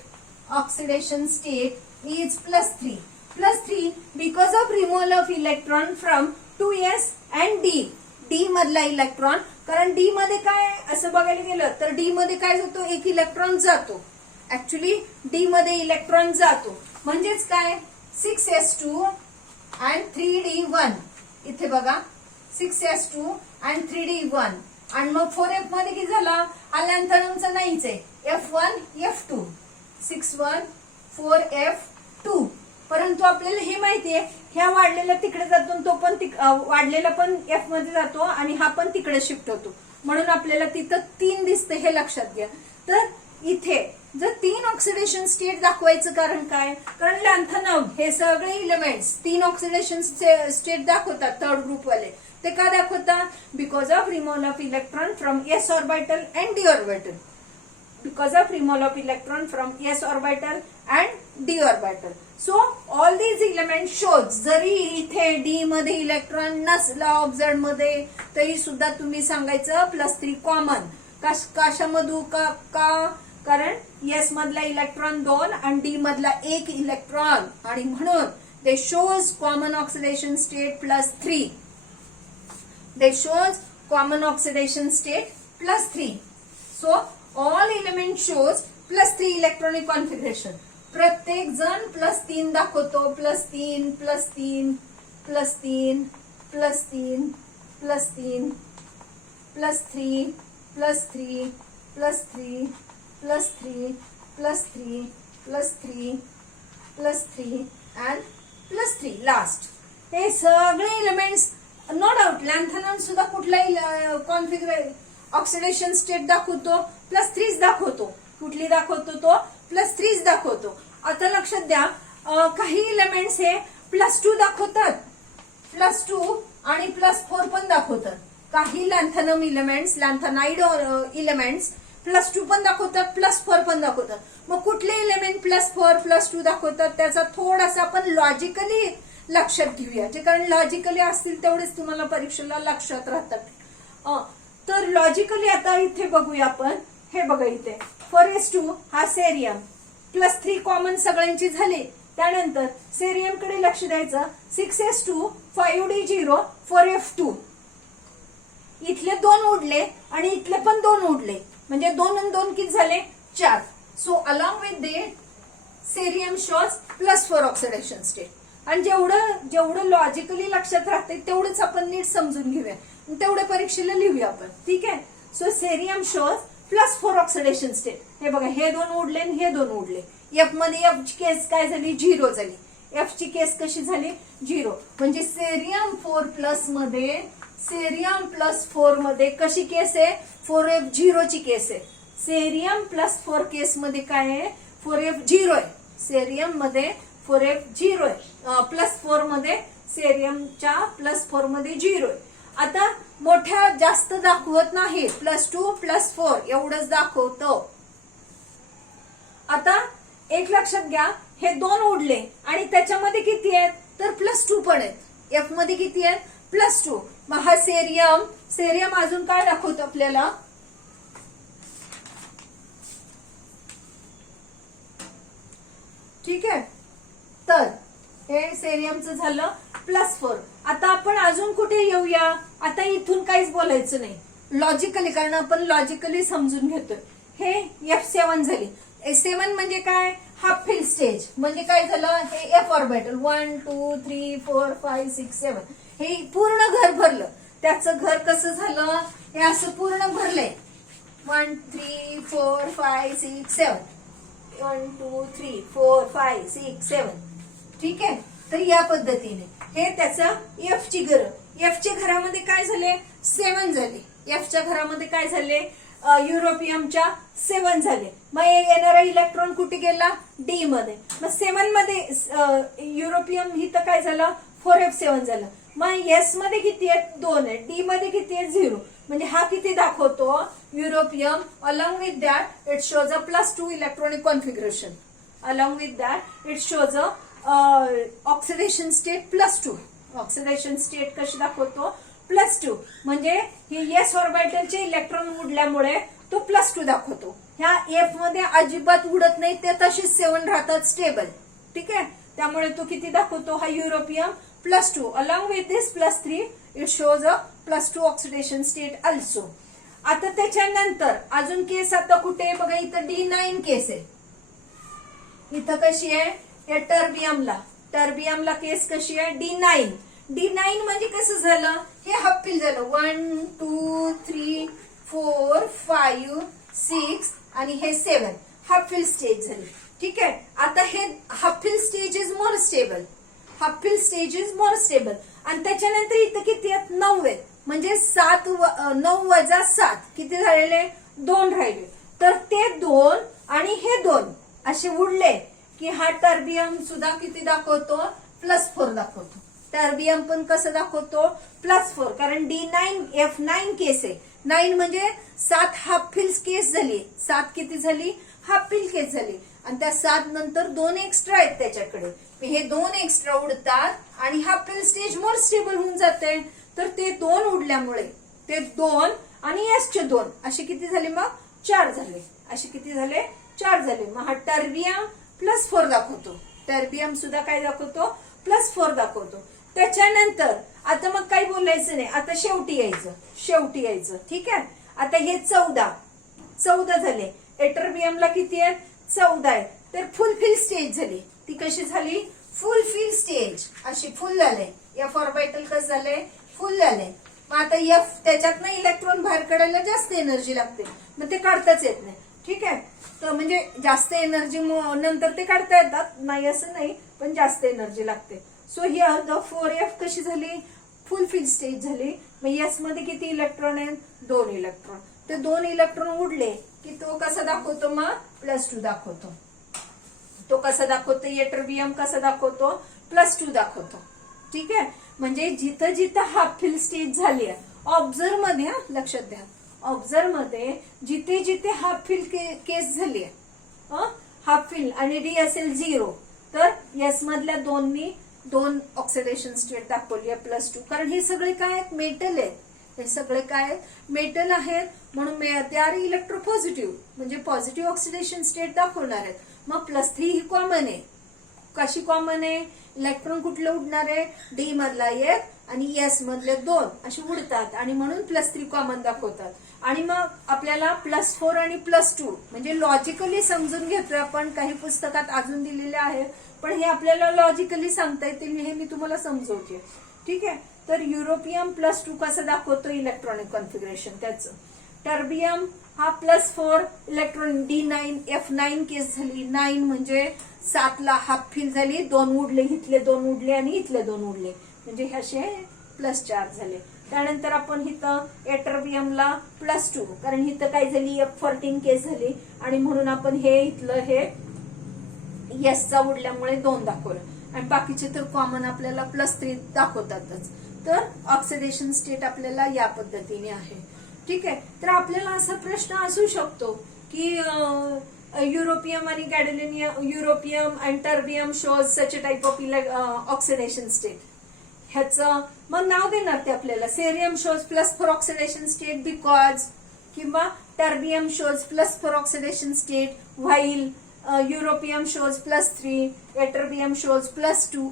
is +3. +3 because of removal of electron from 2s and d. D मधला इलेक्ट्रॉन, कारण डी मध्ये काय असं बघायला गेलं तर डी मध्ये काय जातो, एक इलेक्ट्रॉन जातो. ऍक्च्युली डी मध्ये इलेक्ट्रॉन जातो म्हणजेच काय 6s2 and 3d1. इथे बघा 6s2 and 3d1 आणि मग 4f मध्ये किती झाला, हा लॅन्थनमचा नाहीच आहे, f1 f2 6 1 4f2. परंतु आपल्याला हे माहितीये ह्या वाढलेला तिकडे जातो, तो पण वाढलेला पण एफ मध्ये जातो आणि हा पण तिकडे शिफ्ट होतो, म्हणून आपल्याला तिथं 3 दिसते, हे लक्षात घ्या. तर इथे जर 3 ऑक्सिडेशन स्टेट दाखवायचं कारण काय, कारण लॅन्थनम हे सगळे इलेमेंट्स 3 ऑक्सिडेशन स्टेट दाखवतात. थर्ड ग्रुप वाले ते का दाखवतात, because of removal of electron from S orbital and D orbital. because of removal of electron from s orbital and d orbital. So all these elements shows जरी इथे d मध्ये electron नसला observe मध्ये तरी सुद्धा तुम्ही सांगायचं +3 कॉमन. कशामधून का कारण s मधला इलेक्ट्रॉन 2 आणि d मधला 1 इलेक्ट्रॉन आणि म्हणून they shows common oxidation state +3. they shows common oxidation state +3. so all element shows +3 electronic configuration. प्रत्येक जण +3 दाखवतो, +3 +3 +3 +3 +3 +3 +3 +3 +3 +3 +3 +3 and +3 लास्ट. हे सगळे एलिमेंट्स नो डाऊट लॅन्थनम सुद्धा कुठलाही कॉन्फिगरेशन ऑक्सिडेशन स्टेट दाखवतो +3 दाखवतो. कुठली दाखवतो, तो +3 दाखवतो. आता लक्षात द्या काही एलिमेंट्स हे +2 दाखवतात, +2 आणि +4 पण दाखवतात. काही लॅन्थनम इलेमेंट्स, लॅन्थनाइड इलेमेंट्स +2 पण दाखवतात, +4 पण दाखवतात. मग कुठले एलिमेंट +4 +2 दाखवतात त्याचा थोडासा आपण लॉजिकली लक्षात घेऊया, जे कारण लॉजिकली असतील तेवढेच तुम्हाला परीक्षेला लक्षात राहतात. तर लॉजिकली आता इथे बघूया आपण. हे बघा इथे 4s2 हा सेरियम, +3 कॉमन सगळ्यांची झाली. त्यानंतर सेरियम कडे लक्ष द्यायचं. 6s2 5d0 4f2. इथले 2 उडले आणि इथले पण 2 उडले, म्हणजे 2 आणि 2 किती झाले 4. So along with they cerium shows +4 oxidation state. आणि जेवढं लॉजिकली लक्षात राहते तेवढंच आपण नीट समजून घेऊया, तेवढे परीक्षेला लिहूया आपण. ठीक आहे. So cerium shows +4 oxidation state. हे बघा हे 2 उडले आणि हे 2 उडले. एफ मध्ये एफ ची केस काय झाली, 0 झाली. एफ ची केस कशी झाली 0. म्हणजे सेरियम 4+ मध्ये, सेरियम +4 मध्ये कशी केस आहे, 4f0 ची केस आहे. सेरियम +4 केस मध्ये काय आहे, 4f 0 आहे. सेरियम मध्ये 4f 0 आहे, +4 मध्ये सेरियमच्या +4 मध्ये 0 आहे. आता मोठ्या जास्त दाखवत नाही, +2 +4 एवढंच दाखवतो. आता एक लक्षात घ्या, हे 2 उडले आणि त्याच्यामध्ये किती आहेत, तर +2 पण आहेत. एफ मध्ये किती आहेत, +2. मग हा सेरियम अजून काय दाखवतो आपल्याला, ठीक आहे. तर हे सेरियमचं झालं +4. आता आपण अजून कुठे येऊया, आता इथून काहीच बोलायचं नाही लॉजिकली, कारण आपण लॉजिकली समजून घेतोय. हे F7 झाली. F7 म्हणजे काय, हाफ फिल स्टेज. म्हणजे काय झालं, हे एफ ऑर्बिटल 1 2 3 4 5 6 7 हे पूर्ण घर भरलं. त्याचं घर कसं झालं, हे असं पूर्ण भरलंय. 1 3 4 5 6 7 1 2 3 4 5 6 7 ठीक आहे. तर या पद्धतीने हे त्याचं एफची घर. एफच्या घरामध्ये काय झाले, 7 झाले. एफच्या घरामध्ये काय झाले, युरोपियमच्या 7 झाले. मग येणारा इलेक्ट्रॉन कुठे गेला, डी मध्ये. मग 7 मध्ये युरोपियम इथं काय झालं, 4f7 झालं. मग एस मध्ये किती आहेत, 2 आहेत. डी मध्ये किती आहेत, 0. म्हणजे हा किती दाखवतो, europium. Along with that it shows a +2 electronic configuration. Along with that it shows a oxidation state +2. Oxidation state कशी दाखवतो, +2. म्हणजे हे एस ऑर्बिटलचे इलेक्ट्रॉन उडल्यामुळे तो +2 दाखवतो. ह्या एफ मध्ये अजिबात उडत नाही, ते तशीच 7 राहतात स्टेबल. ठीक आहे. त्यामुळे तो किती दाखवतो, हा युरोपियम +2. Along with this +3 it shows a +2 oxidation state also. आता त्याच्यानंतर अजून केस आता कुठे बघा, इथं D9 केस आहे. इथं कशी आहे, या टर्बियमला केस कशी आहे, D9. D9 म्हणजे कसं झालं, हे हाफ फिल झालं. 1 2 3 4 5 6 आणि हे 7 हाफ फिल स्टेज झाली. ठीक आहे. आता हे half fill stage is more stable. Half fill stage is more stable. आणि त्याच्यानंतर इथं किती आहेत, 9 आहेत. म्हणजे 9 वजा 7 किती झालेले, 2 राहिले. तर ते 2 आणि हे 2 असे उडले की हा टर्बियम सुद्धा किती दाखवतो, +4 दाखवतो. टर्बियम पण कसं दाखवतो, +4. कारण D9 F9 केस आहे. 9 म्हणजे 7 हाफ फिल केस झाली. 7 किती झाली, हाफ फिल केस झाली. आणि त्या 7 नंतर 2 एक्स्ट्रा आहेत त्याच्याकडे. हे 2 एक्स्ट्रा उडतात आणि half fill stage more stable होऊन जाते. तर ते 2 उडल्यामुळे ते 2 आणि एसचे 2 असे किती झाले, मग 4 झाले. असे किती झाले, 4 झाले. मग हा टर्बियम +4 दाखवतो. टर्बियम सुद्धा काय दाखवतो, +4 दाखवतो. त्याच्यानंतर आता मग काही बोलायचं नाही, आता शेवटी यायचं. ठीक आहे. आता हे 14 झाले. एटर्बियमला किती आहेत, 14 आहेत. तर फुल फिल स्टेज झाली. ती कशी झाली, फुल फिल स्टेज. अशी फुल झाले. एफ ऑर्बिटल कसं झालंय, फुल झाले. मग आता एफ त्याच्यातनं इलेक्ट्रॉन बाहेर काढायला जास्त एनर्जी लागते, मग ते काढताच येत नाही. ठीक आहे. तर म्हणजे जास्त एनर्जी नंतर ते काढता येतात, नाही असं नाही, पण जास्त एनर्जी लागते. सो हिअर द 4f कशी झाली, फुल फिल स्टेज झाली. मग एस मध्ये किती इलेक्ट्रॉन आहेत, 2 इलेक्ट्रॉन. ते 2 इलेक्ट्रॉन उडले की तो कसा दाखवतो, मग +2 दाखवतो. तो कसा दाखवतो, एटर्बियम कसा दाखवतो, +2 दाखवतो. ठीक आहे. म्हणजे जिथं जिथं हाफ फिल स्टेज झाली आहे, ऑब्झर्व मध्ये लक्षात द्या, ऑब्झर्व मध्ये जिथे जिथे हाफ फिल केस झाली आहे, हाफ फिल आणि डी असेल 0, तर एस मधल्या 2 ऑक्सिडेशन स्टेट दाखवली आहे +2. कारण हे सगळे काय आहेत, मेटल आहेत. हे सगळे काय मेटल आहेत, म्हणून ते आर इलेक्ट्रोपॉझिटिव्ह, म्हणजे पॉझिटिव्ह ऑक्सिडेशन स्टेट दाखवणार आहेत. मग +3 ही कॉमन आहे. कशी कॉमन आहे, इलेक्ट्रॉन कुठलं उडणार आहे, डी मधला 1 आणि एस मधले 2 असे उडतात आणि म्हणून +3 कॉमन दाखवतात. आणि मग आपल्याला +4 आणि +2 म्हणजे लॉजिकली समजून घेतोय आपण. काही पुस्तकात अजून दिलेले आहे, पण हे आपल्याला लॉजिकली सांगता येतील, हे मी तुम्हाला समजवते. ठीक आहे. तर युरोपियम +2 कसं दाखवतो, इलेक्ट्रॉनिक कॉन्फिगरेशन त्याचं. टर्बियम हा +4 इलेक्ट्रॉन. D9 F9 केस झाली. 9 म्हणजे 7 ला हाफ फिल झाली, 2 उडले, इथले 2 उडले आणि इथले 2 उडले, म्हणजे हे असे +4 झाले. त्यानंतर आपण इथं एटरबियमला +2, कारण इथं काय झाली F14 केस झाली आणि म्हणून आपण हे इथलं हे यसचा उडल्यामुळे 2 दाखवलं आणि बाकीचे तर कॉमन आपल्याला +3 दाखवतातच. तर ऑक्सिडेशन स्टेट आपल्याला या पद्धतीने आहे. ठीक आहे. तर आपल्याला असा प्रश्न असू शकतो की युरोपियम आणि gadolinium, europium and terbium shows such a type of oxidation state. ह्याचं मग नाव देणार ते आपल्याला. Cerium shows +4 oxidation state because, किंवा terbium shows +4 oxidation state while europium shows +3, ytterbium shows +2,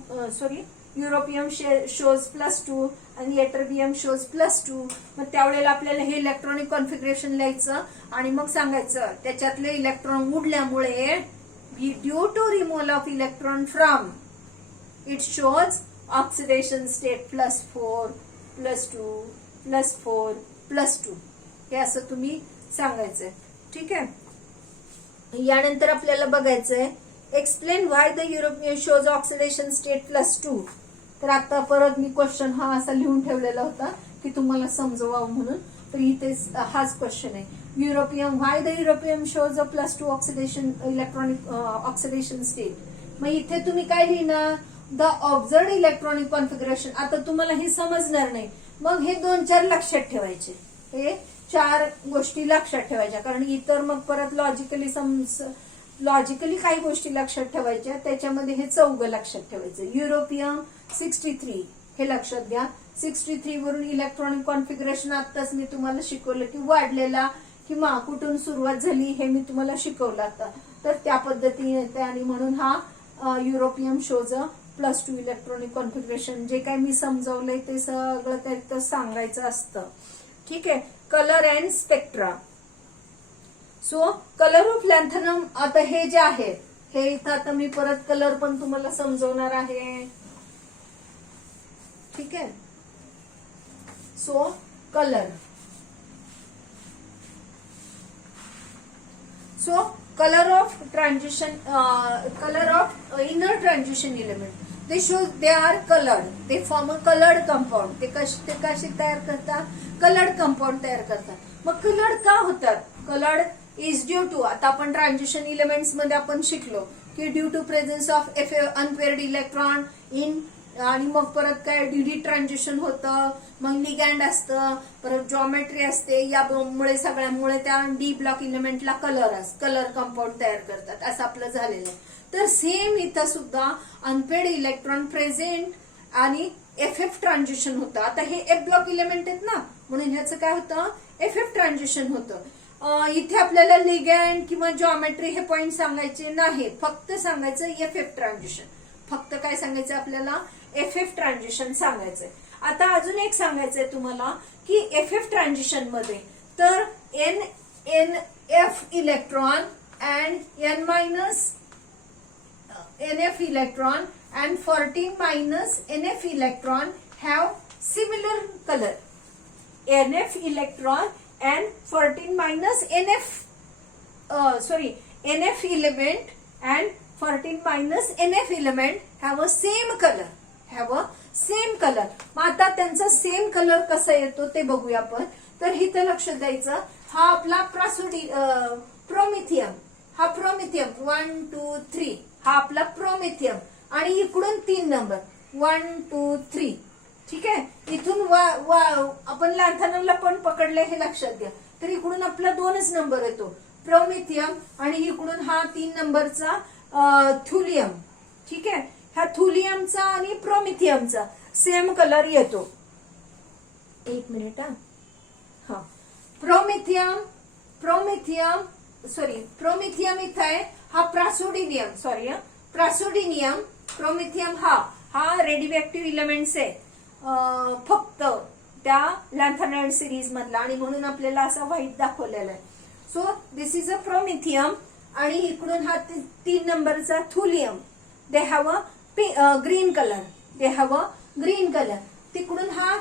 europium shows +2 आणि एटरबियम शोज +2. मग त्यावेळेला आपल्याला हे इलेक्ट्रॉनिक कॉन्फिगरेशन लिहायचं आणि मग सांगायचं त्याच्यातले इलेक्ट्रॉन उडल्यामुळे due to removal of electron from it shows oxidation state +4, +2, +4, +2. हे असं तुम्ही सांगायचंय. ठीक आहे. यानंतर आपल्याला बघायचंय explain why the europium shows oxidation state +2. तर आता परत मी क्वेश्चन हा असा लिहून ठेवलेला होता की तुम्हाला समजवावं म्हणून. तर इथे हाच क्वेश्चन आहे. Europium why the europium shows a +2 oxidation electronic oxidation state. मग इथे तुम्ही काय लिहिणार द ऑब्झर्ड इलेक्ट्रॉनिक कॉन्फिगरेशन. आता तुम्हाला हे समजणार नाही, मग हे 2-4 लक्षात ठेवायचे. हे 4 गोष्टी लक्षात ठेवायच्या, कारण इतर मग परत लॉजिकली काही गोष्टी लक्षात ठेवायच्या. त्याच्यामध्ये हे 4 लक्षात ठेवायचं. युरोपियम 63 हे लक्षात घ्या. 63 वरून इलेक्ट्रॉनिक कॉन्फिगरेशन आत्ताच मी तुम्हाला शिकवलं की वाढलेला किंवा कुठून सुरुवात झाली हे मी तुम्हाला शिकवलं आता. तर त्या पद्धतीने येते आणि म्हणून हा युरोपियम शोज +2 इलेक्ट्रॉनिक कॉन्फिगरेशन. जे काही मी समजवलंय ते सगळं त्यात सांगायचं असतं. ठीक आहे. Colour and spectra. So colour of lanthanum. आता हे जे आहे हे इथं आता मी परत कलर पण तुम्हाला समजवणार आहे. ठीक आहे. So colour. So colour of transition, colour of inner transition element. They show they are coloured. They form a coloured compound. ते कशी तयार करतात? कलर्ड कंपाऊंड तयार करतात. मग कलर्ड का होतात? कलर्ड इज ड्यू टू, आता आपण ट्रान्झिशन इलेमेंट्स मध्ये आपण शिकलो की due to presence of unpaired electron in, आणि मग परत काय डीडी ट्रान्झिशन होतं, मग लिगॅन्ड असतं, परत जॉमेट्री असते. यामुळे सगळ्यामुळे त्या डी ब्लॉक इलेमेंटला कलर कंपाऊंड तयार करतात. असं आपलं झालेलं आहे. तर सेम इथं सुद्धा अनपेड इलेक्ट्रॉन प्रेझेंट आणि FF ट्रान्झिशन होतं. आता हे F ब्लॉक इलेमेंट आहेत ना, म्हणून ह्याचं काय होतं FF ट्रान्झिशन होतं. इथे आपल्याला लिगॅन्ड किंवा जॉमेट्री हे पॉइंट सांगायचे नाहीत, फक्त सांगायचं FF ट्रान्झिशन. फक्त काय सांगायचं आपल्याला FF ट्रान्झिशन सांगायचंय. आता अजून एक सांगायचंय तुम्हाला की FF ट्रान्झिशन मध्ये तर NF electron and NF electron and 14- NF electron have similar color. NF electron and 14- NF element and 14- NF element have a same color. मग आता त्यांचा सेम कलर कसा येतो ते बघूया आपण. तर इथं लक्ष द्यायचं. हा आपला प्रोमिथियम. हा प्रोमिथियम 1, 2, 3 हा आपला प्रोमिथियम. आणि इकडून 3 नंबर 1, 2, 3. ठीक आहे. इथून आपण लॅन्थनमला पण पकडले हे लक्षात घ्या. तर इकडून आपला 2च नंबर येतो प्रोमिथियम आणि इकडून हा 3 नंबरचा थुलियम. ठीक आहे. ह्या थुलियमचा आणि प्रोमिथियमचा सेम कलर येतो. 1 मिनिट. हा प्रोमिथियम इथं आहे. हा प्रासोडिनियम. प्रोमिथियम हा रेडिओएक्टिव्ह इलेमेंट्स आहे फक्त त्या लॅन्थनाइड सिरीज मधला, आणि म्हणून आपल्याला असा व्हाईट दाखवलेला आहे. So this is a प्रोमिथियम. आणि इकडून हा 3 नंबरचा thulium. They have a green colour. तिकडून हा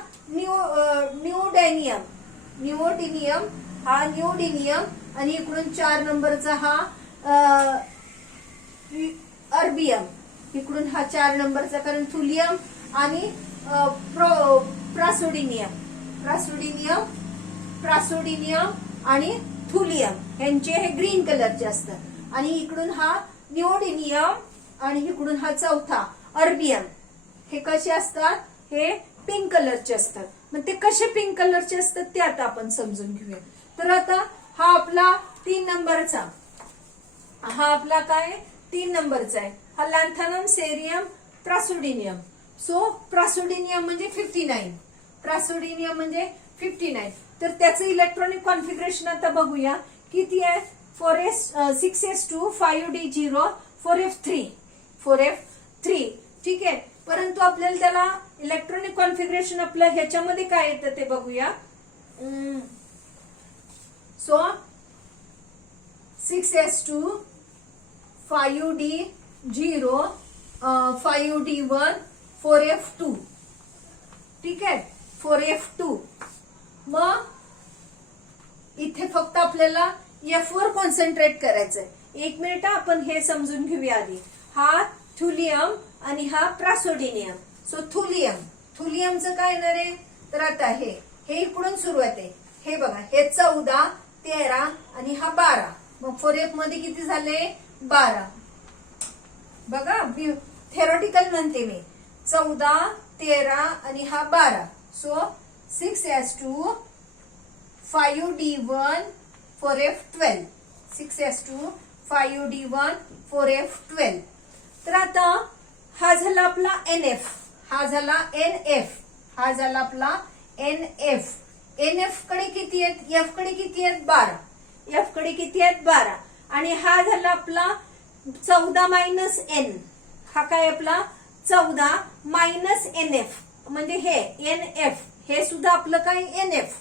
निओडिनियम आणि इकडून 4 नंबरचा हा अर्बियम. इकडून हा 4 नंबरचा, कारण थुलियम आणि प्रासोडिनियम प्रासोडिनियम, प्रासोडिनियम आणि थुलियम यांचे हे ग्रीन कलरचे असतात आणि इकडून हा निओडिनियम आणि इकडून हा चौथा अर्बियम हे कसे असतात, हे पिंक कलरचे असतात. मग ते कसे पिंक कलरचे असतात ते आता आपण समजून घेऊया. तर आता हा आपला 3 नंबरचा, हा आपला काय 3 नंबरचा आहे, हा लॅन्थॅनम, सेरियम, प्रासोडिनियम. सो प्रासोडिनियम म्हणजे 59, प्रासोडिनियम म्हणजे 59. तर त्याचं इलेक्ट्रॉनिक कॉन्फिगरेशन आता बघूया किती आहे. 6s2 5d0 4f3 4f3. ठीक आहे. परंतु आपल्याला त्याला इलेक्ट्रॉनिक कॉन्फिगरेशन आपलं ह्याच्यामध्ये काय येतं ते बघूया. So 6s2 5d0 5d1 4f2. ठीक आहे, 4f2. मग इथे फक्त आपल्याला F वर कॉन्सन्ट्रेट करायचंय. 1 मिनिट आपण हे समजून घेऊया आधी. हा थुलियम आणि हा प्रासोडिनियम. सो थुलियमचं काय येणार आहे, तर आता हे इकडून सुरुवात आहे. हे बघा, हे 14 13 आणि हा 12. मग 4f मध्ये किती झाले, 12. बघा, थेरॉटिकल म्हणते मी, 14 13 आणि हा 12. So 6s2 5d1 4f12. 6s2 5d1 4f12. तर आता हा झाला आपला NF, हा झाला NF, हा झाला आपला NF. NF कडे किती आहेत, F कडे किती आहेत, 12. F कडे किती आहेत, 12. आणि हा झाला आपला 14 मायनस N. हा काय आपला 14 मायनस NF म्हणजे हे NF. हे सुद्धा आपलं काय NF.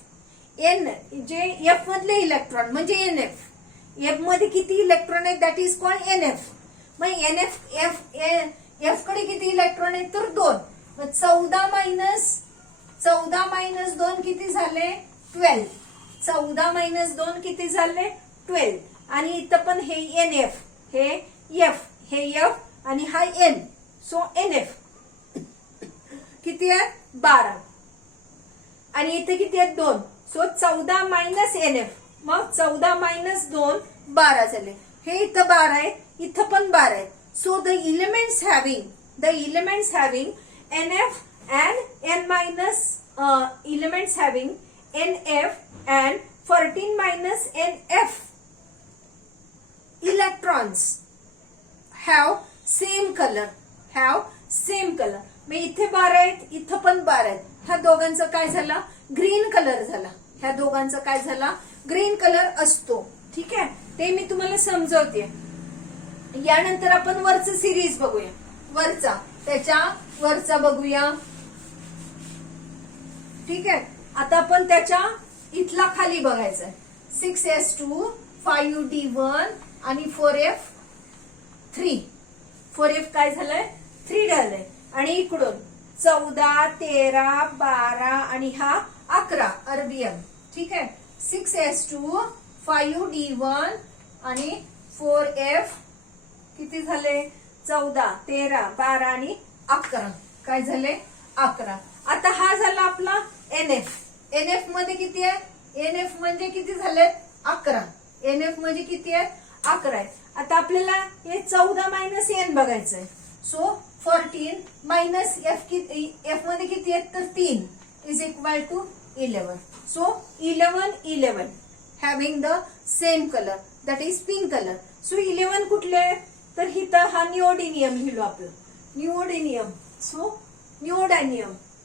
N जे F मधले इलेक्ट्रॉन म्हणजे NF. F मध्ये किती इलेक्ट्रॉन आहेत, दॅट इज कॉल्ड NF. मग F कडे किती इलेक्ट्रॉन आहेत, तर 2. मग 14 मायनस 2 किती झाले, 12. 14 मायनस 2 किती झाले, 12. आणि इथं पण हे NF, हे F आणि हा N. सो NF किती आहे, 12. आणि इथे किती आहेत, 2. So 14 minus NF. मग 14 मायनस 2 12 झाले. हे इथं 12 आहे, इथं पण 12 आहे. So the elements having NF and N minus elements having NF and 14 minus NF electrons have same color. मग इथे 12 आहेत, इथं पण 12 आहेत. ह्या दोघांचं काय झाला, ग्रीन कलर झाला. ह्या दोघांचा काय झाला, ग्रीन कलर असतो. ठीक आहे, ते मी तुम्हाला समजवते. यानंतर आपण वरचं सिरीज बघूया. वरचा बघूया. ठीक आहे, आता आपण त्याच्या इथला खाली बघायचा. 6s2 5d1 आणि 4f3. 4f काय झालंय, 3 झालंय. आणि इकडून 14 13 12 आणि हा 11 अर्बियम. ठीक आहे, 6s2 5d1 आणि 4f किती झाले, 14 13 12 आणि 11. काय झाले, 11. आता हा झाला आपला NF मध्ये किती आहे, NF म्हणजे किती झाले, 11. NF म्हणजे किती आहे, 11 आहे. आता आपल्याला हे 14 मायनस N बघायचंय. सो 14 मायनस F मध्ये किती आहेत, तर 3 is equal to 11. So 11 having the same colour, that is pink colour. So 11 कुठले, तर इथं हा निओडिनियम लिहिलो आपलं, निओडिनियम.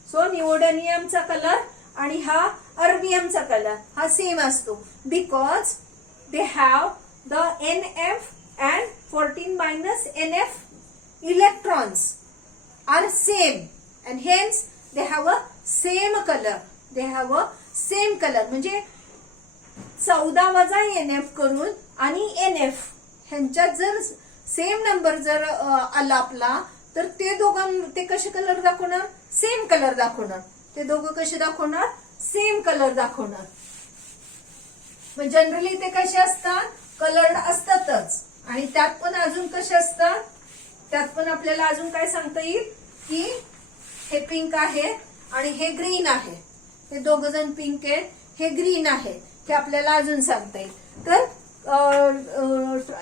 सो निओडिनियमचा कलर आणि हा अर्बियमचा कलर हा सेम असतो, because they have the NF and 14 minus NF electrons are same and hence they have a same color. म्हणजे 14 वजा NF करून आणि NF ह्यांच्यात जर सेम नंबर जर आला आपला, तर ते कसे कलर दाखवणार, सेम कलर दाखवणार. ते दोघं कसे दाखवणार, सेम कलर दाखवणार. मग जनरली ते कसे असतात, कलर्ड असतातच. आणि त्यात पण अजून कसे असतात, त्यात पण आपल्याला अजून काय सांगता येईल की हे पिंक आहे आणि हे ग्रीन आहे. हे दोघ जण पिंक आहेत, हे ग्रीन आहे, हे आपल्याला अजून सांगता येईल. तर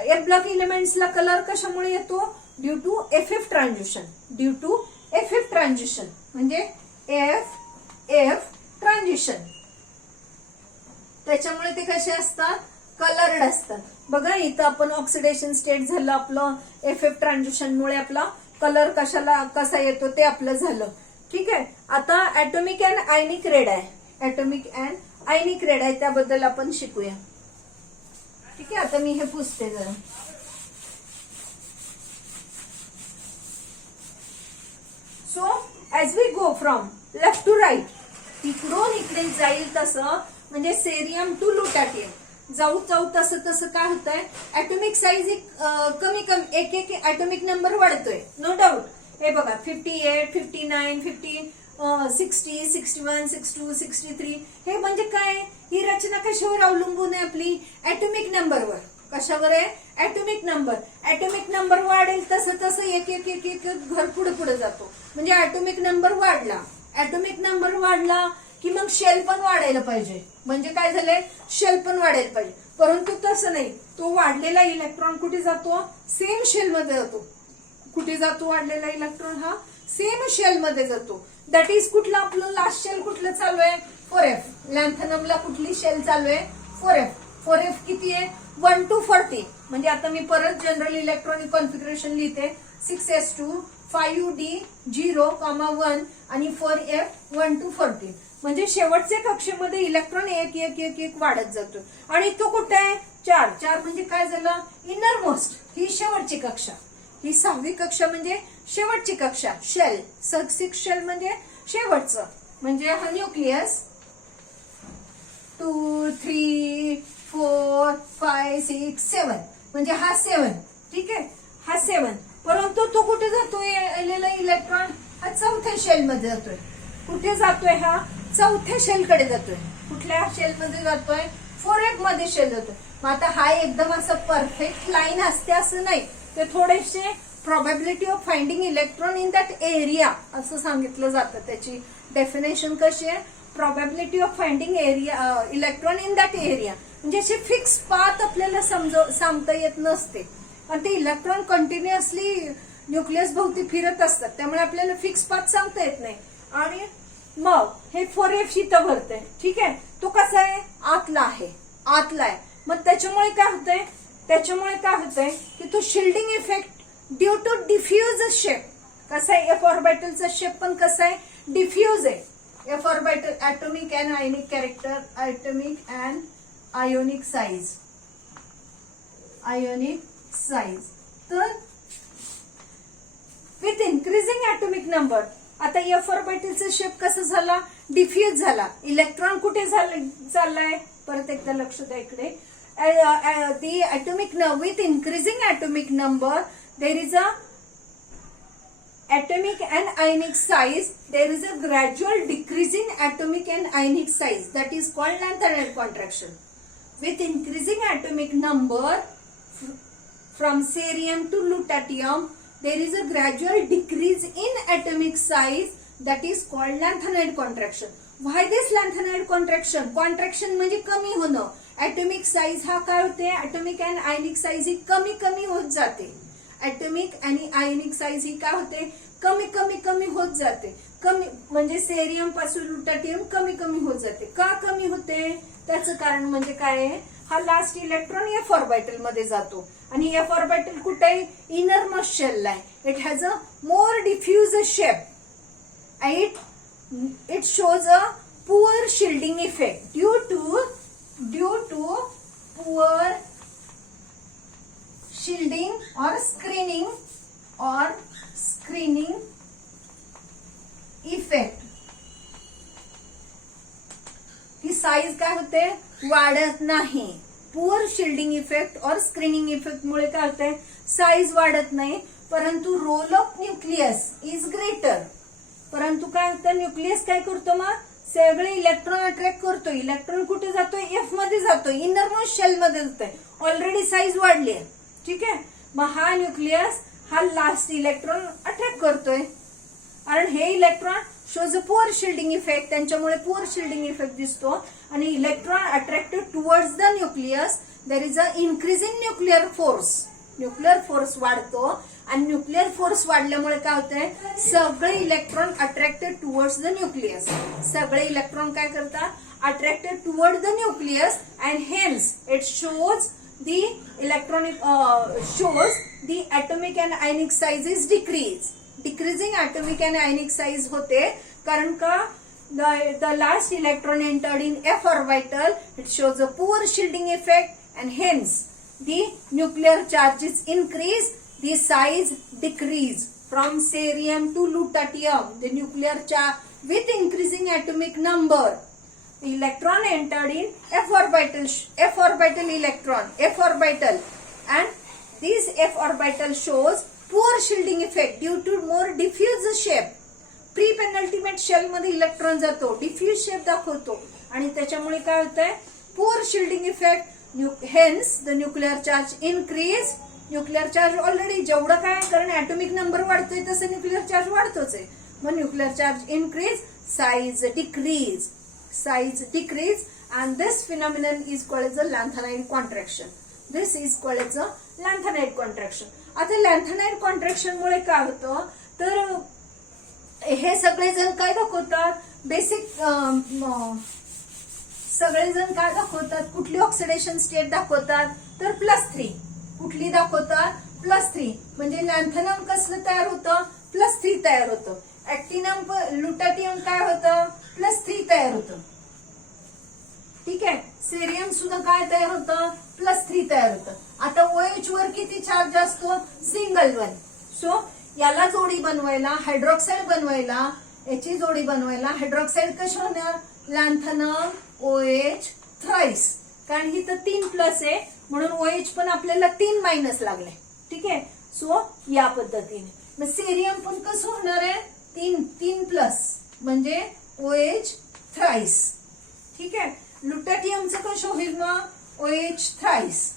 एफ ब्लॉक एलिमेंट्सला कलर कशामुळे येतो? Due to f transition. Due to f transition म्हणजे एफ ट्रान्झिशन. त्याच्यामुळे ते कसे असतात? कलर्ड असतात. बघा इथं आपण ऑक्सिडेशन स्टेट झालं आपलं, एफ ट्रान्झिशन मुळे आपला कलर कसा येतो ते आपलं झालं. ठीक आहे. आता ऍटॉमिक अँड आयनिक रेड आहे. ऍटॉमिक अँड आयनिक रेड आहे, त्याबद्दल आपण शिकूया. ठीक आहे. आता मी हे पुसते जरा. So as we go from left to right, इकडून इकडे जाईल तसं म्हणजे सेरियम टू लुटाटियम जाऊ तसं तसं काय होतंय? ऍटॉमिक साईज कमी एक एक ऍटॉमिक नंबर वाढतोय. No doubt. हे बघा 58, 59, 60, 61, 62, 63. हे म्हणजे काय? ही रचना कशावर अवलंबून आहे आपली? ऍटॉमिक नंबरवर. कशावर आहे? Atomic number. ऍटॉमिक नंबर वाढेल तसं तसं एक एक एक एक घर पुढे पुढे जातो. म्हणजे ऍटॉमिक नंबर वाढला. ऍटॉमिक नंबर वाढला की मग शेल पण वाढायला पाहिजे. म्हणजे काय झालंय? शेल पण वाढायला पाहिजे. परंतु तसं नाही. तो वाढलेला इलेक्ट्रॉन कुठे जातो? सेम शेल मध्ये जातो. कुठे जातो वाढलेला इलेक्ट्रॉन? हा सेम शेल मध्ये जातो. दॅट इज कुठलं आपलं लास्ट शेल कुठलं चालू आहे? 4f. लॅन्थनमला कुठली शेल चालू आहे? 4f. 4f किती आहे? 1 to 40. म्हणजे आता मी परत जनरल इलेक्ट्रॉनिक कॉन्फिगरेशन लिहिते. 6s2 5d 0,1 आणि 4f 1 to 40. म्हणजे शेवटच्या कक्षेमध्ये इलेक्ट्रॉन एक एक एक एक वाढत जातो. आणि तो कुठे आहे? 4 म्हणजे काय झालं? Inner most. ही शेवटची कक्षा. ही 6वी कक्षा म्हणजे शेवटची कक्षा. शेल 6 शेल म्हणजे शेवटचं. म्हणजे हा न्यूक्लियस 2, 3, 4, 5, 6, 7 म्हणजे हा 7. ठीक आहे. हा 7. परंतु तो कुठे जातोय? आलेला इलेक्ट्रॉन हा चौथ्या शेल मध्ये जातोय. कुठे जातोय? हा चौथ्या शेल कडे जातोय. कुठल्या शेल मध्ये जातोय? 4f मध्ये शेल जातोय. मग आता हा एकदम असं परफेक्ट लाईन असते असं नाही. ते थोडेसे probability of finding electron in that area असं सांगितलं जातं. त्याची डेफिनेशन कशी आहे? Probability of finding area electron in that area. म्हणजे अशी फिक्स पाथ आपल्याला सांगता येत नसते. आणि ते इलेक्ट्रॉन कंटिन्युअसली न्यूक्लियस भोवती फिरत असतात. त्यामुळे आपल्याला फिक्स पाथ सांगता येत नाही. आणि मग हे 4f इथं भरतंय. ठीक आहे. तो कसा आहे? आतला आहे. आतला आहे. मग त्याच्यामुळे काय होतंय? की तो shielding effect due to diffuse shape. कसा आहे? एफ ऑर्बिटलचा शेप पण कसा आहे? डिफ्यूज आहे. F orbital atomic and ionic character, atomic and ionic size. तर विथ इन्क्रीजिंग ऍटॉमिक नंबर आता एफ ऑर्बिटलचा शेप कसा झाला? डिफ्यूज झाला. इलेक्ट्रॉन कुठे चाललाय? परत एकदा लक्ष द्या इकडे. the atomic with increasing atomic number there is a atomic and ionic size. There is a gradual decrease in atomic and ionic size, that is called lanthanide contraction. With increasing atomic number from cerium to lutetium there is a gradual decrease in atomic size, that is called lanthanide contraction. Why this lanthanide contraction? Contraction म्हणजे कमी होणं. Atomic size हा काय होते? Atomic and ionic size ही कमी कमी होत जाते. ऍटॉमिक आणि आयनिक साईज ही काय होते? कमी कमी कमी होत जाते. कमी म्हणजे सेरियम पासून लुटाटियम कमी कमी होत जाते. का कमी होते? त्याचं कारण म्हणजे काय आहे? हा लास्ट इलेक्ट्रॉन एफ ऑर्बिटल मध्ये जातो. आणि एफ ऑर्बिटल कुठे आहे? इनर मोस्ट शेल आहे. It has a more diffuse shape. It shows a poor shielding effect due to poor shielding or screening effect. ही साईज काय होते? वाढत नाही. Poor shielding effect or screening effect मुळे काय होते? साईज वाढत नाही. परंतु role of nucleus is greater. परंतु काय होतं? न्यूक्लियस काय करतो? मग सगळे इलेक्ट्रॉन अट्रॅक्ट करतो. इलेक्ट्रॉन कुठे जातोय? एफ मध्ये जातोय. इनरमोस्ट शेल मध्ये जातोय. ऑलरेडी साईज वाढली आहे. ठीक आहे. मग हा न्यूक्लियस हा लास्ट इलेक्ट्रॉन अट्रॅक्ट करतोय. कारण हे electron shows a poor shielding effect. त्यांच्यामुळे poor shielding effect दिसतो. आणि electron attracted towards the nucleus, there is a increase in nuclear force. Nuclear force वाढतो आणि न्यूक्लिअर फोर्स वाढल्यामुळे काय होतंय, सगळे electron attracted towards the nucleus. सगळे इलेक्ट्रॉन काय करतात, attracted toward the nucleus, and hence it shows the electronic shows the atomic and ionic size is decreasing atomic and ionic size होते, कारण का the last electron entered in f orbital, it shows a poor shielding effect and hence the nuclear charges increase, the size decrease from cerium to lutetium. The nuclear charge with increasing atomic number, electron entered in f orbital electron, f orbital, and this f orbital shows poor shielding effect due to more diffuse shape. Pre penultimate shell मध्ये electron जातो, diffuse shape दाखवतो आणि त्याच्यामुळे काय होतंय, poor shielding effect, hence the nuclear charge increase. Nuclear charge already जेवढं काय, कारण ऍटॉमिक नंबर वाढतोय तसं न्यूक्लिअर चार्ज वाढतोच आहे. मग nuclear charge increase, size decrease, size decrease, and this phenomenon is called as a lanthanide contraction. This is called as a lanthanide contraction. आता lanthanide contraction मुळे काय होतं, तर हे सगळेजण काय दाखवतात, बेसिक सगळेजण काय दाखवतात, कुठली ऑक्सिडेशन स्टेट दाखवतात, तर +3. कुठली दाखवतात, +3. म्हणजे लॅन्थनम कसलं तयार होतं, +3 तयार होतं. ऍक्टिनम लुटाटियम काय होतं, +3 तयार होतं. ठीक आहे. सेरियम सुद्धा काय तयार होतं, +3 तयार होतं. आता OH वर किती चार्ज असतो, सिंगल वन. सो याला जोडी बनवायला, हायड्रॉक्साईड बनवायला, याची जोडी बनवायला हायड्रॉक्साईड कशी होणार, लॅन्थनम OH थ्राईस, कारण ही तर 3+ आहे म्हणून OH पण आपल्याला 3- लागले. ठीक आहे. सो या पद्धतीने मग सेरियम पण कसं होणार आहे, 3+ म्हणजे OH थ्राईस. ठीक आहे. लुटाटियमचं कसं होईल मग, OH थ्राईस.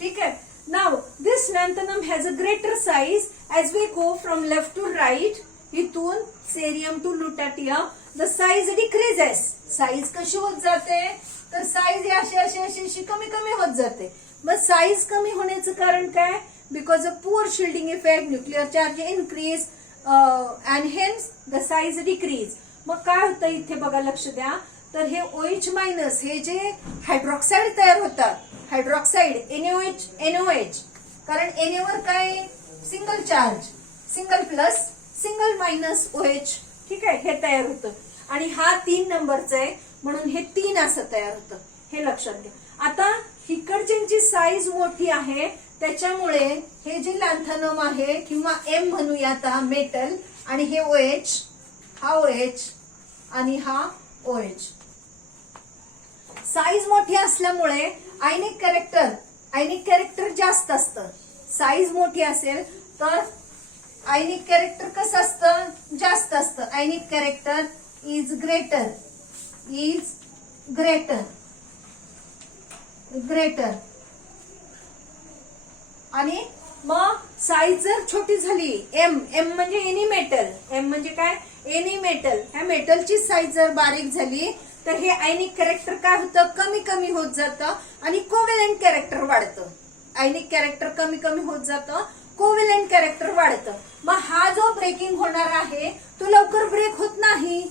ठीक आहे. Now this lanthanum has a greater size as we go from left to right. इथून cerium to lutetium the size decreases. Size कशी होत जाते, तर साइज अशी कमी कमी होत जाते. मग साइज कमी होण्याचं कारण काय, because of poor shielding effect, nuclear charge increase and hence the size decrease. मग काय होतं इथे बघा, लक्ष द्या. तर हे OH- हे जे हायड्रॉक्साईड तयार होतात, हायड्रॉक्साईड NOH, कारण Na वर काय single charge, single plus single minus OH. ठीक आहे. हे तयार होतं आणि हा 3 नंबरचा आहे म्हणून हे 3 असं तयार होतं. हे लक्षात घ्या. आता इकडच्यांची साईज मोठी आहे त्याच्यामुळे हे जे लॅन्थनम आहे किंवा M म्हणूया आता मेटल, आणि हे OH, हा OH आणि हा OH. साईज मोठी असल्यामुळे आयनिक कॅरेक्टर जास्त असतं. साईज मोठी असेल तर आयनिक कॅरेक्टर कसं असतं, जास्त असतं. आयनिक कॅरेक्टर इज ग्रेटर आणि मग साईज जर छोटी झाली, M म्हणजे एनी मेटल, M म्हणजे काय, एनी मेटल, ह्या मेटलची साईज जर बारीक झाली तर हे आयनिक कॅरेक्टर काय होतं, कमी कमी होत जातं आणि कोव्हॅलेंट कॅरेक्टर वाढतं. आयनिक कॅरेक्टर कमी कमी होत जातं, कोव्हॅलेंट कॅरेक्टर वाढतं. मग हा जो ब्रेकिंग होणार आहे तो लवकर ब्रेक होत नाही.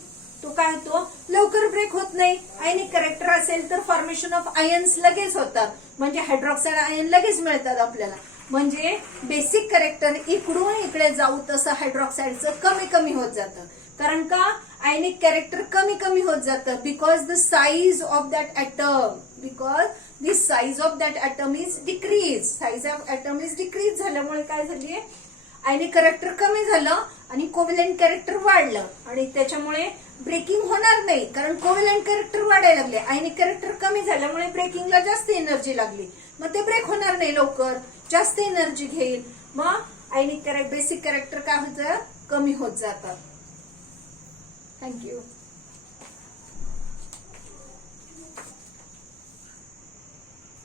तो काय होतो, लवकर ब्रेक होत नाही. आयनिक कॅरेक्टर असेल तर फॉर्मेशन ऑफ आयन्स लगेच होतात, म्हणजे हायड्रॉक्साईड आयन लगेच मिळतात आपल्याला. म्हणजे बेसिक कॅरेक्टर इकडून इकडे जाऊ तसं हायड्रॉक्साईडचं कमी कमी होत जातं. कारण का, आयनिक कॅरेक्टर कमी कमी होत जातं, because the size of that atom is decrease. Size of atom is decrease झाल्यामुळे काय झाली, आयनिक कॅरेक्टर कमी झालं आणि कोव्हॅलेंट कॅरेक्टर वाढलं आणि त्याच्यामुळे ब्रेकिंग होणार नाही, कारण कोव्हॅलेंट कॅरेक्टर वाढायला लागले. आयनिक कॅरेक्टर कमी झाल्यामुळे ब्रेकिंगला जास्त एनर्जी लागली, मग ते ब्रेक होणार नाही लवकर, जास्त एनर्जी घेईल. मग आयनिक बेसिक कॅरेक्टर काय होतं, कमी होत जातात. थँक्यू.